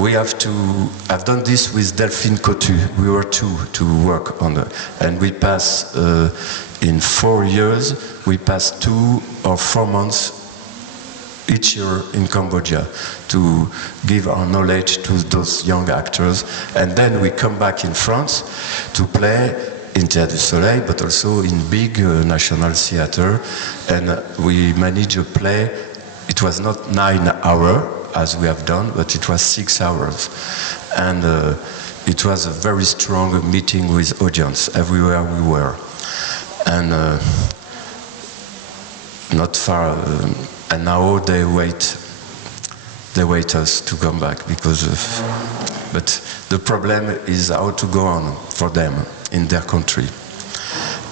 we have done this with Delphine Cotu. We were two to work on it. And we passed, in 4 years, we passed 2 or 4 months each year in Cambodia to give our knowledge to those young actors. And then we come back in France to play in Théâtre du Soleil, but also in big national theater. And we managed a play. It was not 9 hours, as we have done, but it was 6 hours. And it was a very strong meeting with audience everywhere we were. And not far and now they wait us to come back because of, but the problem is how to go on for them in their country.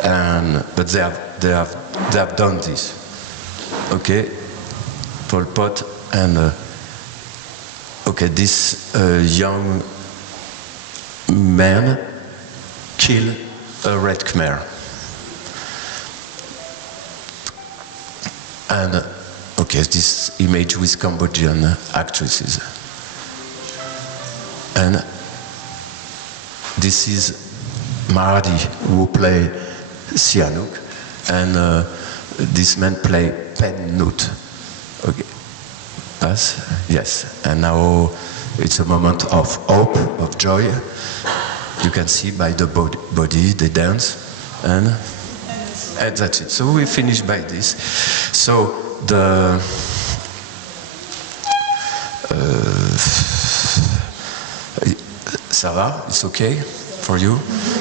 But they have done this. Okay, Pol Pot and okay, this young man killed a Red Khmer. And okay, this image with Cambodian actresses. And this is Bradier, who play Sihanouk, and this man play Pen Nut. Okay, us, yes. And now it's a moment of hope, of joy. You can see by the body, they dance, and that's it. So we finish by this. So the ça va? It's okay for you?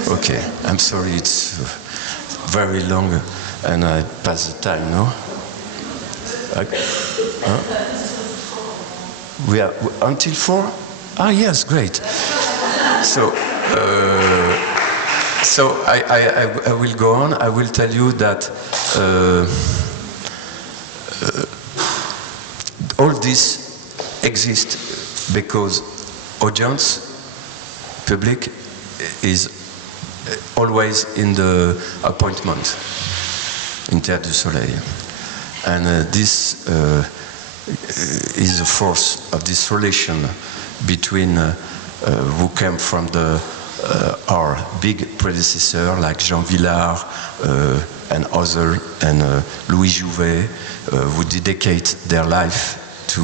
Okay. I'm sorry, it's very long, and I pass the time. No? Okay. Huh? We are until 4? Ah, yes, great. So. So I will go on. I will tell you that all this exists because audience, public, is always in the appointment in Théâtre du Soleil. And this is the force of this relation between who came from our big predecessor like Jean Villard and others, and Louis Jouvet, who dedicate their life to,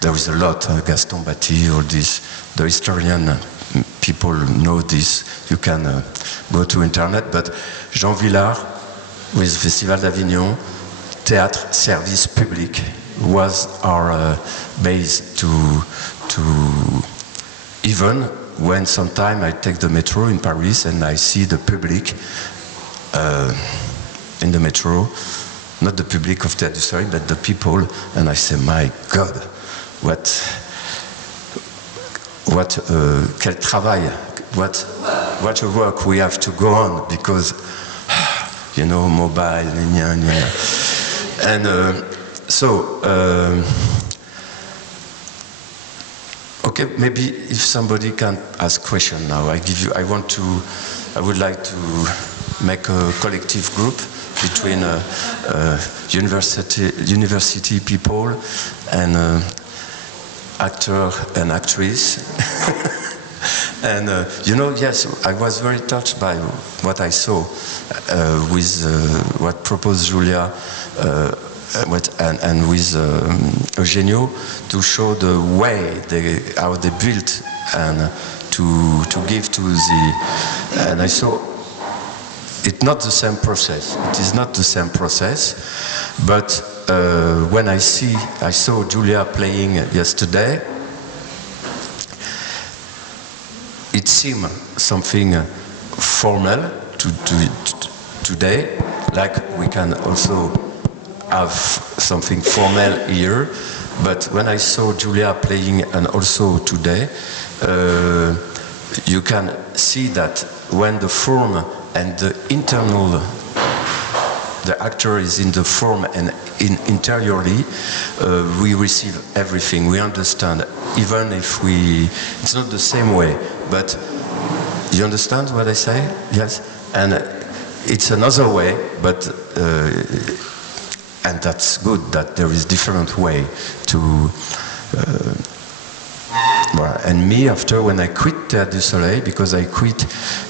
there is a lot, Gaston Batty, all this, the historian people know this, you can go to internet, but Jean Villard with Festival d'Avignon, Théâtre Service Public was our base to even when sometime I take the metro in Paris and I see the public in the metro, not the public of Théâtre du Soleil, but the people, and I say, my God, quel travail, what a work we have to go on, because, you know, mobile, and okay, maybe if somebody can ask question now, I would like to make a collective group between university people and actor and actress. And you know, yes, I was very touched by what I saw with what proposed Julia and with Eugenio, to show the way how they built and to give to the, and I saw it's not the same process. It is not the same process, but when I saw Julia playing yesterday, it seemed something formal today, like we can also have something formal here, but when I saw Julia playing and also today, you can see that when the form and the internal, the actor is in the form and interiorly, we receive everything, we understand, even if it's not the same way, but you understand what I say? Yes? And it's another way, but and that's good that there is different way to and me, after when I quit Théâtre du Soleil, because I quit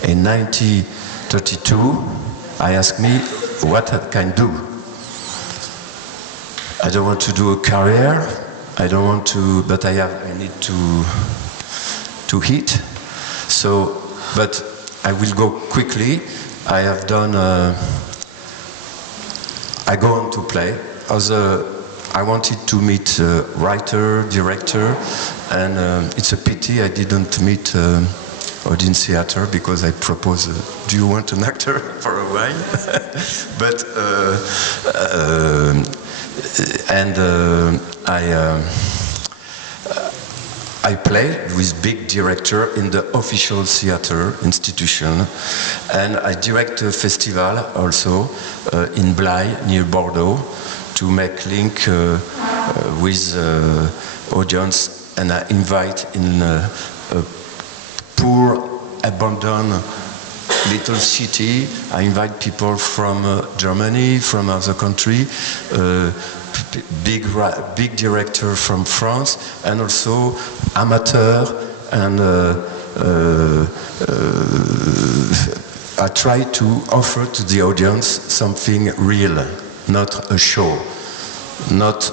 in 1932, I asked me what I can do. I don't want to do a career, I don't want to, but I need to eat. So, but I will go quickly. I have done, I go on to play. I wanted to meet writer, director, and it's a pity I didn't meet audience theater because I propose, do you want an actor for a while? But, I play with big director in the official theater institution, and I direct a festival also in Blaye, near Bordeaux, to make link with audience, and I invite in a poor, abandoned little city. I invite people from Germany, from other country, big director from France, and also amateur, and I try to offer to the audience something real, not a show, not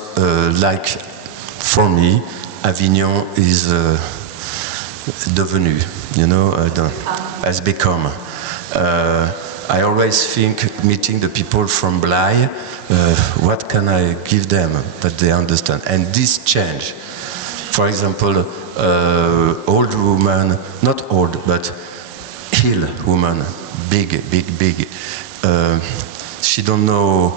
like for me Avignon is devenu, you know, has become. I always think meeting the people from Blaye, what can I give them that they understand? And this change, for example, old woman, not old, but ill woman, big. She don't know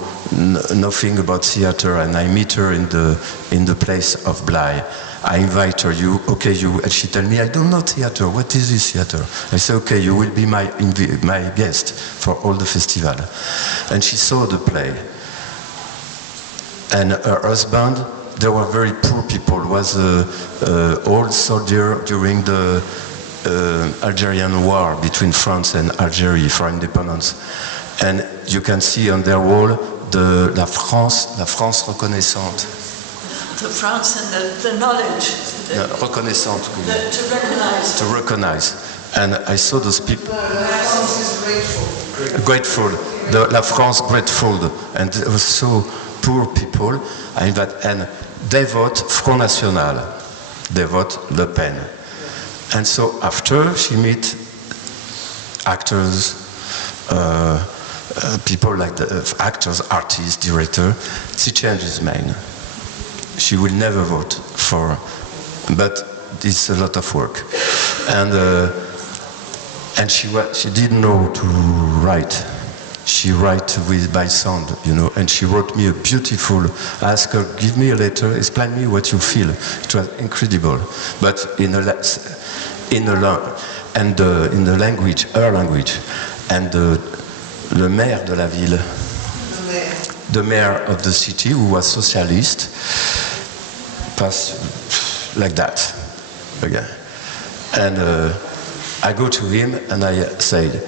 nothing about theater, and I meet her in the place of Blaye. I invite her, and she tell me, I don't know theater, what is this theater? I say, okay, you will be my guest for all the festival. And she saw the play. And her husband, they were very poor people, was an old soldier during the Algerian war between France and Algeria for independence. And you can see on their wall la France reconnaissante. The France and the knowledge. Reconnaissante. To recognize. And I saw those people. France is grateful. La France grateful. And it was so poor people. I invite, and they vote Front National. They vote Le Pen. And so after she meet actors, people like the actors, artists, director, she changes mind. She will never vote for, but it's a lot of work. And she didn't know to write. She write by sound, you know, and she wrote me a beautiful, I asked her, give me a letter, explain me what you feel. It was incredible, but in the language, her language, and le maire de la ville, the mayor of the city, who was socialist, passed like that again. And I go to him and I said,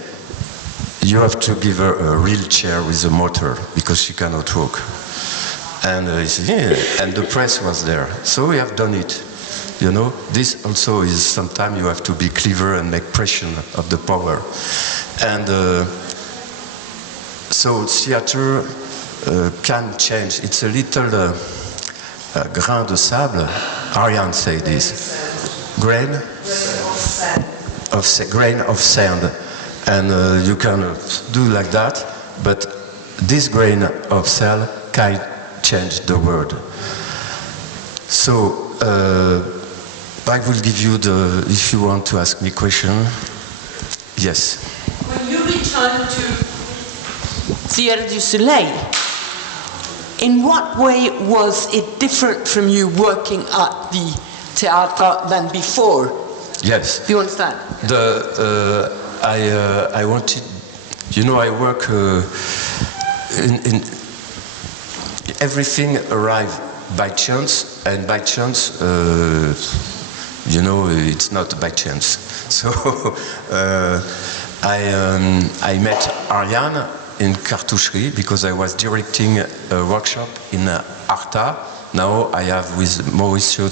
you have to give her a real chair with a motor because she cannot walk. And he said, yeah. And the press was there. So we have done it. You know, this also is sometimes you have to be clever and make pressure of the power. And so theater can change. It's a little grain de sable. Ariane say this. Grain of sand. And you can do like that, but this grain of sand can change the world. So I will give you if you want to ask me question. Yes. When you returned to Théâtre du Soleil, in what way was it different from you working at the theatre than before? Yes. Do you understand? I wanted, you know, I work in everything arrived by chance, and by chance, you know, it's not by chance. So I met Ariane in Cartoucherie because I was directing a workshop in Arta. Now I have with Mauricio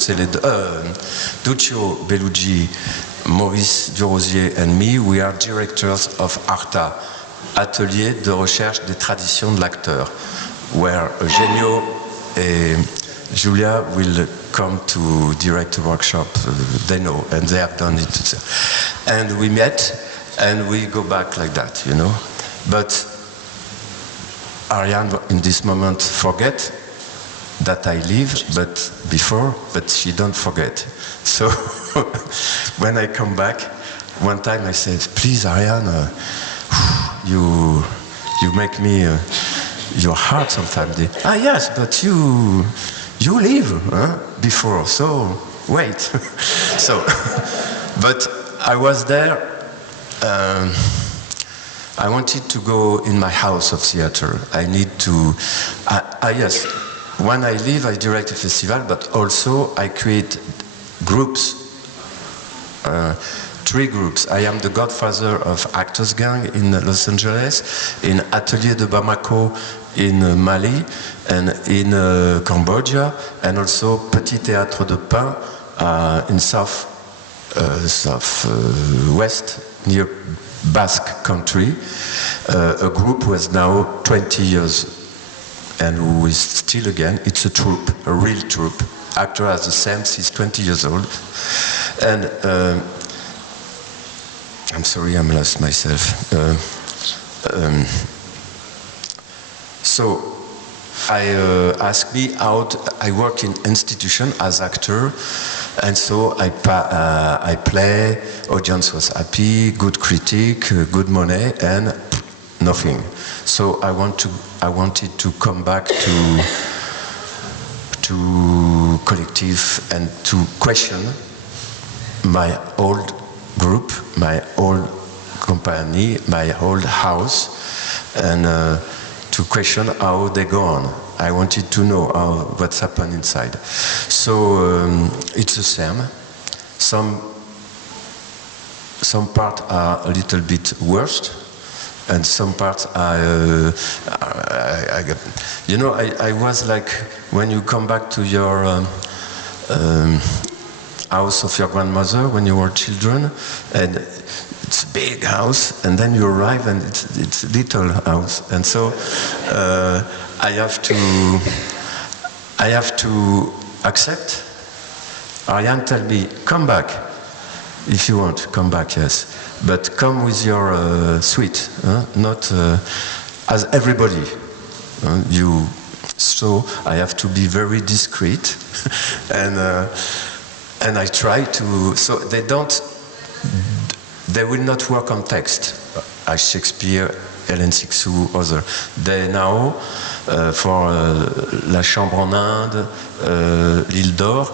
Duccio Bellugi, Maurice Durosier and me, we are directors of ARTA, Atelier de recherche des traditions de l'acteur, where Eugenio and Julia will come to direct a workshop. They know, and they have done it. And we met, and we go back like that, you know. But Ariane, in this moment, forget that I live, but she don't forget. So when I come back, one time I said, please, Ariane, you make me your heart sometimes. Yes, but you leave before, so wait. So, but I was there. I wanted to go in my house of theater. I need to, yes, when I leave, I direct a festival, but also I create groups, 3 groups. I am the godfather of Actors Gang in Los Angeles, in Atelier de Bamako in Mali, and in Cambodia, and also Petit Théâtre de Pain in southwest, near Basque country. A group who is now 20 years and who is still again, it's a troupe, a real troupe. Actor has the same, he's 20 years old. And I'm sorry, I'm lost myself. So I asked me out, I work in institution as actor, and so I play, audience was happy, good critique, good money, and nothing. So I wanted to come back to collective and to question my old group, my old company, my old house, and to question how they go on. I wanted to know what's happened inside. So it's the same. Some parts are a little bit worse, and some parts are, you know, I was like, when you come back to your house of your grandmother when you were children, and it's a big house, and then you arrive and it's a little house, and so I have to accept. Ariane tell me, come back if you want, come back, yes, but come with your suite, not as everybody. So I have to be very discreet, and I try to, so they will not work on text, as Shakespeare, Hélène Sixou, other. They now, for La Chambre en Inde, L'Île d'Or,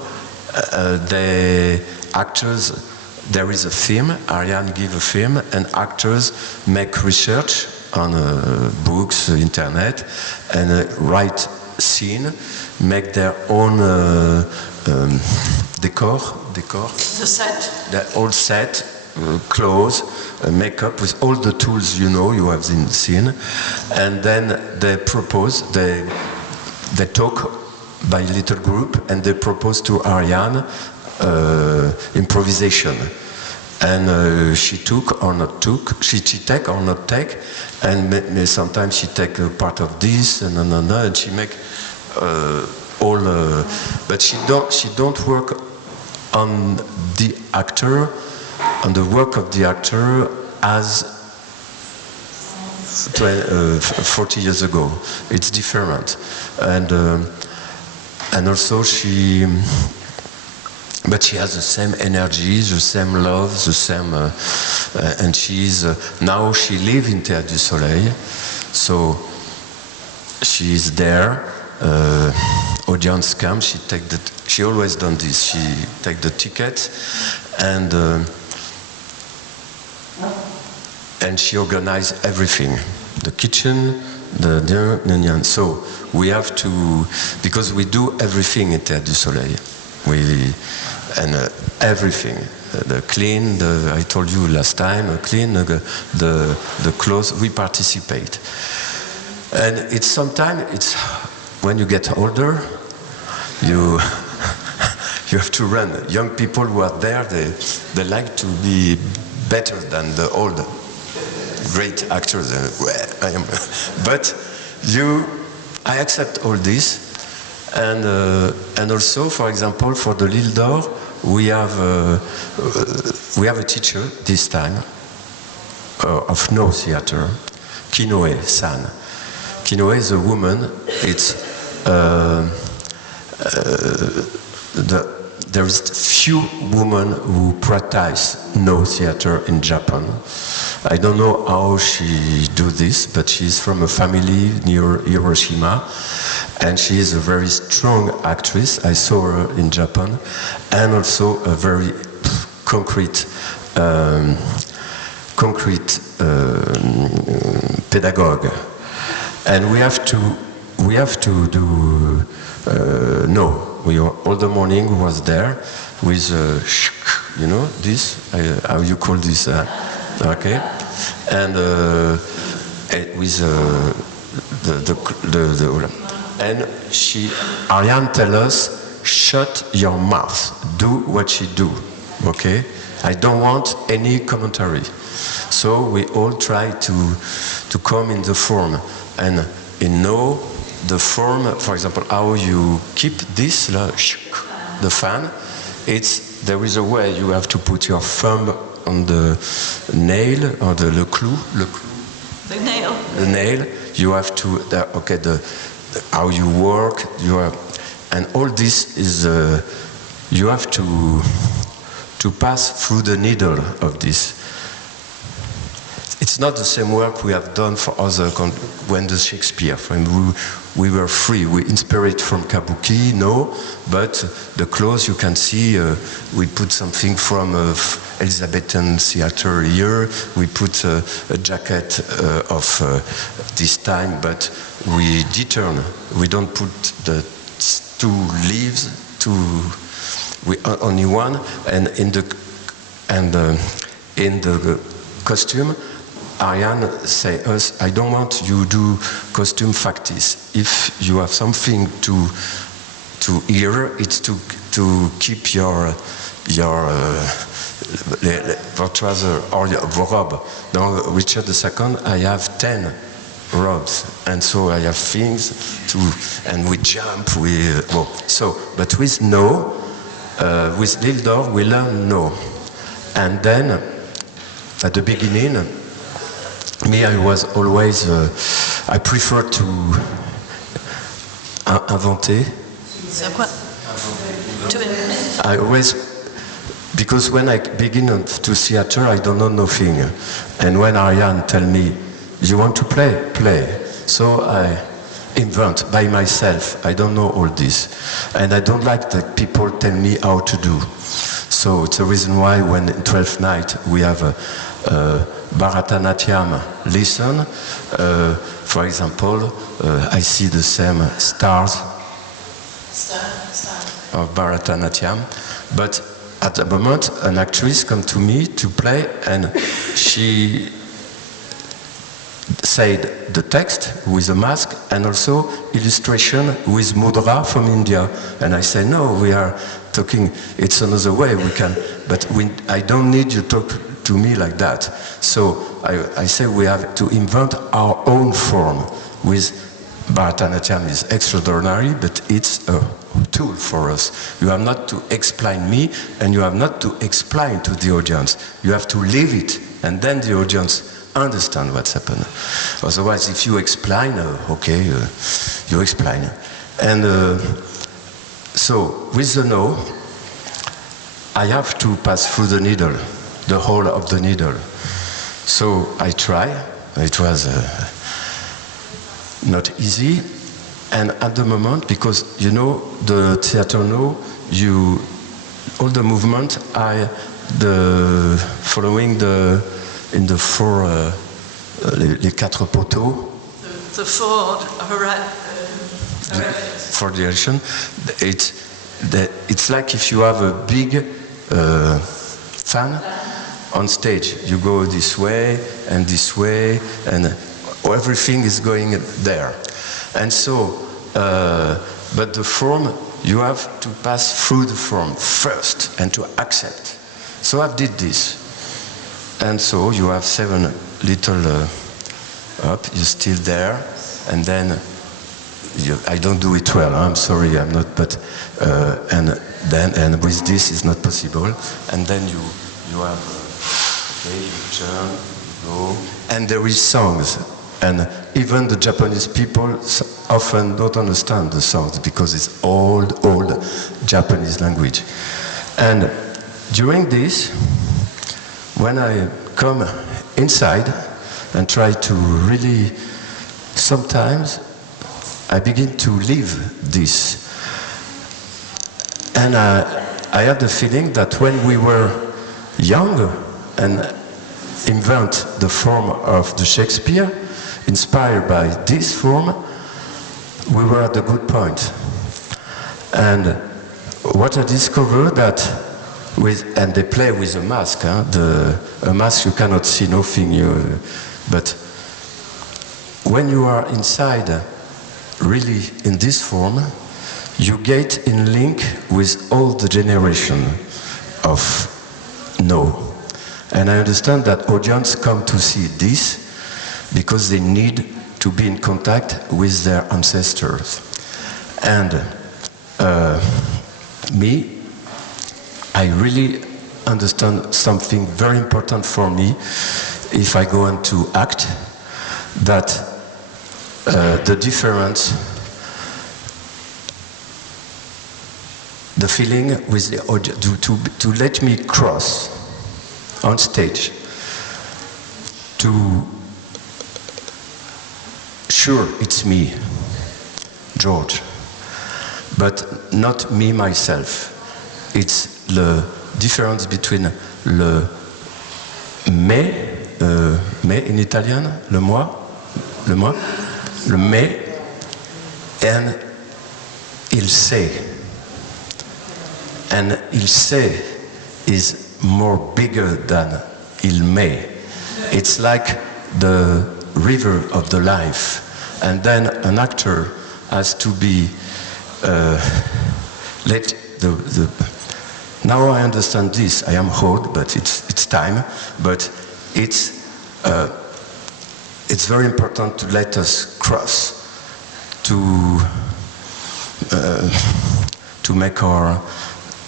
the actors, there is a theme, Ariane give a theme, and actors make research on books, internet, and write scene, make their own decor, The set. the whole set, clothes, makeup, with all the tools you have in the scene, and then they propose, they talk by little group, and they propose to Ariane improvisation, and she took or not took, she take or not take, and sometimes she take a part of this, and she make all, but she don't work on the actor, on the work of the actor as 40 years ago. It's different, and also but she has the same energy, the same love, the same, and she's now she lives in Théâtre du Soleil, so she is there. Audience comes, she always done this. She take the ticket, and she organize everything, the kitchen, the dinner. So we have to, because we do everything in Théâtre du Soleil. Everything, the clean, I told you last time, clean, the clothes, we participate. And it's sometimes, when you get older, you have to run. Young people who are there, they like to be better than the old great actors. I am, but I accept all this. And also, for example, for the L'Île d'Or, we have a teacher this time of no theater, Kinoe San. Kinoe is a woman. It's there is few women who practice no theater in Japan. I don't know how she do this, but she's from a family near Hiroshima, and she is a very strong actress. I saw her in Japan, and also a very concrete pedagogue. And we have to do no. All the morning was there with you know this, how you call this, okay, and with and Ariane tell us, shut your mouth, do what you do, okay? I don't want any commentary. So we all try to come in the form, and in no, the form, for example, how you keep this, the fan, there is a way you have to put your thumb on the nail, or the clou. The nail. The nail, you have to, how you work, and all this is, you have to pass through the needle of this. It's not the same work we have done for other, when the Shakespeare, we were free, we inspired from Kabuki, no, but the clothes you can see, we put something from Elizabethan theater here, we put a jacket of this time, but we don't put the two leaves, only one, and in the costume, Ariane say us, I don't want you do costume factice. If you have something to hear, it's to keep your trouser or your robe. Now, Richard II, I have 10 robes, and so I have things and we jump, but with no, with Lildor, we learn no. And then, at the beginning, me, I was always, I prefer to inventer. C'est quoi? To invent. I always, because when I begin to theater, I don't know nothing. And when Ariane tell me, you want to play? Play. So I invent by myself. I don't know all this. And I don't like that people tell me how to do. So it's a reason why when in 12th night we have a Bharatanatyam lesson, for example, I see the same stars of Bharatanatyam, but at the moment an actress come to me to play, and she said the text with a mask and also illustration with mudra from India. And I say, no, we are talking, it's another way we can, but I don't need you to talk to me like that. So I say we have to invent our own form. With Bharatanatyam is extraordinary, but it's a tool for us. You have not to explain me, and you have not to explain to the audience. You have to live it, and then the audience understand what's happened. Otherwise, if you explain, you explain. And so, with the no, I have to pass through the needle, the hole of the needle. So I try. It was not easy. And at the moment, because you know, the theater no, all the movement are following in the four, les quatre poteaux. The four For direction, it's like if you have a big fan on stage. You go this way, and everything is going there. And so, but the form, you have to pass through the form first and to accept. So I did this. And so you have 7 little up, you're still there, and then I don't do it well, I'm sorry, I'm not, but, and with this it's not possible. And then you have, okay, you turn, you go, and there is songs. And even the Japanese people often don't understand the songs because it's old Japanese language. And during this, when I come inside and try to really, sometimes I begin to live this. And I have the feeling that when we were young and invent the form of the Shakespeare, inspired by this form, we were at a good point. And what I discovered that and they play with a mask, huh? A mask you cannot see nothing, but when you are inside, really in this form, you get in link with all the generation of now. And I understand that audience come to see this because they need to be in contact with their ancestors. And me, I really understand something very important for me if I go on to act, that the difference, the feeling with the audience, to let me cross on stage, sure, it's me, George, but not me myself. It's the difference between le me in Italian, le moi, le me, and il sait. And il sait is more bigger than il may. It's like the river of the life. And then an actor has to be now I understand this. I am old, but it's time. But it's very important to let us cross, to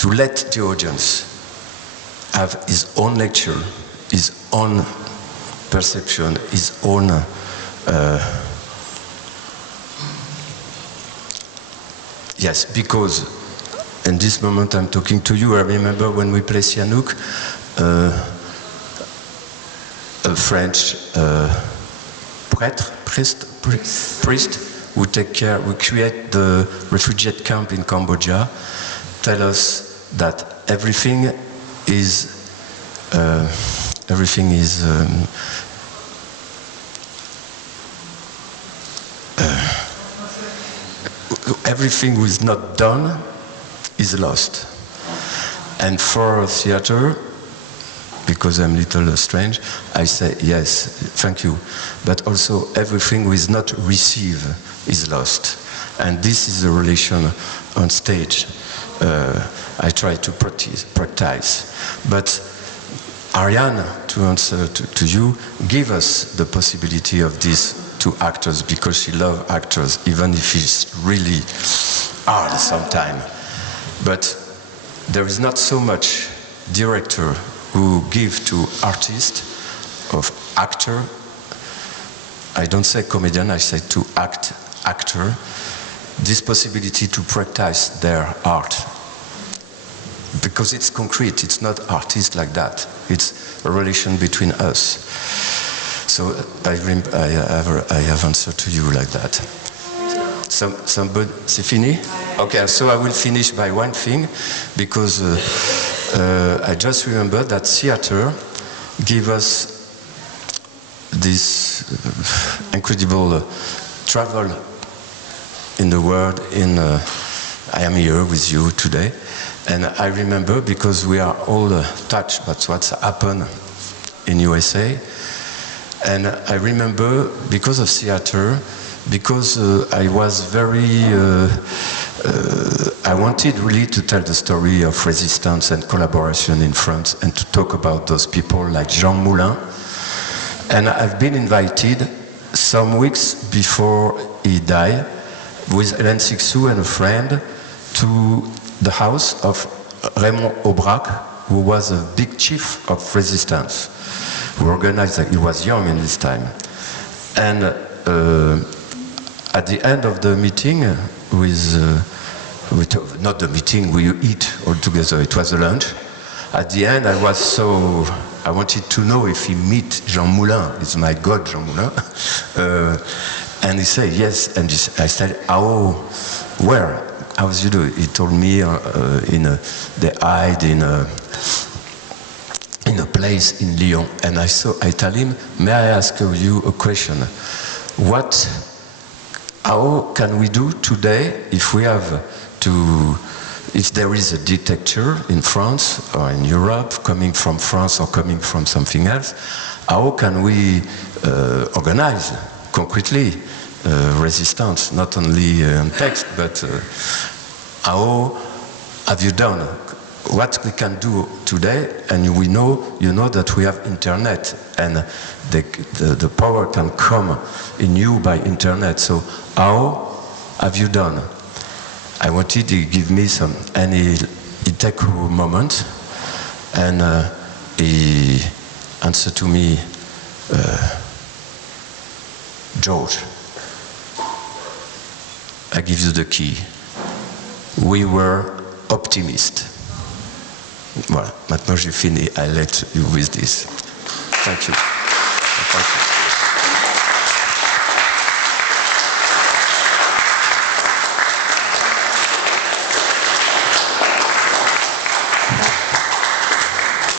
let the audience have his own lecture, his own perception, his own yes, because in this moment I'm talking to you, I remember when we played Sihanouk, a French priest who take care, who create the refugee camp in Cambodia, tell us that everything is everything who is not done is lost. And for theater, because I'm a little strange, I say yes, thank you. But also everything who is not received is lost. And this is the relation on stage. I try to practice. But Ariane, to answer to you, give us the possibility of these two actors because she loves actors, even if it's really hard sometimes. But there is not so much director who give to artist of actor. I don't say comedian, I say to actor, this possibility to practice their art. Because it's concrete, it's not artist like that. It's a relation between us. So I have answered to you like that. Somebody, c'est fini? Okay, so I will finish by one thing, because I just remember that theater gave us this incredible travel in the world. I am here with you today, and I remember because we are all touched by what's happened in USA, and I remember because of theater, because I was very, I wanted really to tell the story of resistance and collaboration in France and to talk about those people like Jean Moulin. And I've been invited some weeks before he died with Hélène Sixou and a friend to the house of Raymond Aubrac, who was a big chief of resistance, who organized, he was young in this time. And at the end of the meeting with not the meeting, we eat all together. It was a lunch. At the end, I wanted to know if he meet Jean Moulin. It's my God, Jean Moulin. And he said yes. And I said, "Oh, where? How was you do?" He told me they hide in a place in Lyon. And I tell him, "May I ask you a question? How can we do today if we have to?" If there is a dictator in France or in Europe, coming from France or coming from something else, how can we organize concretely resistance, not only in text, but how have you done? What we can do today, and you know that we have internet, and the power can come in you by internet. So how have you done? I wanted to give me and he take a moment, and he answered to me, "George, I give you the key. We were optimists." Voilà, maintenant j'ai fini. I let you with this. Thank you. Thank you.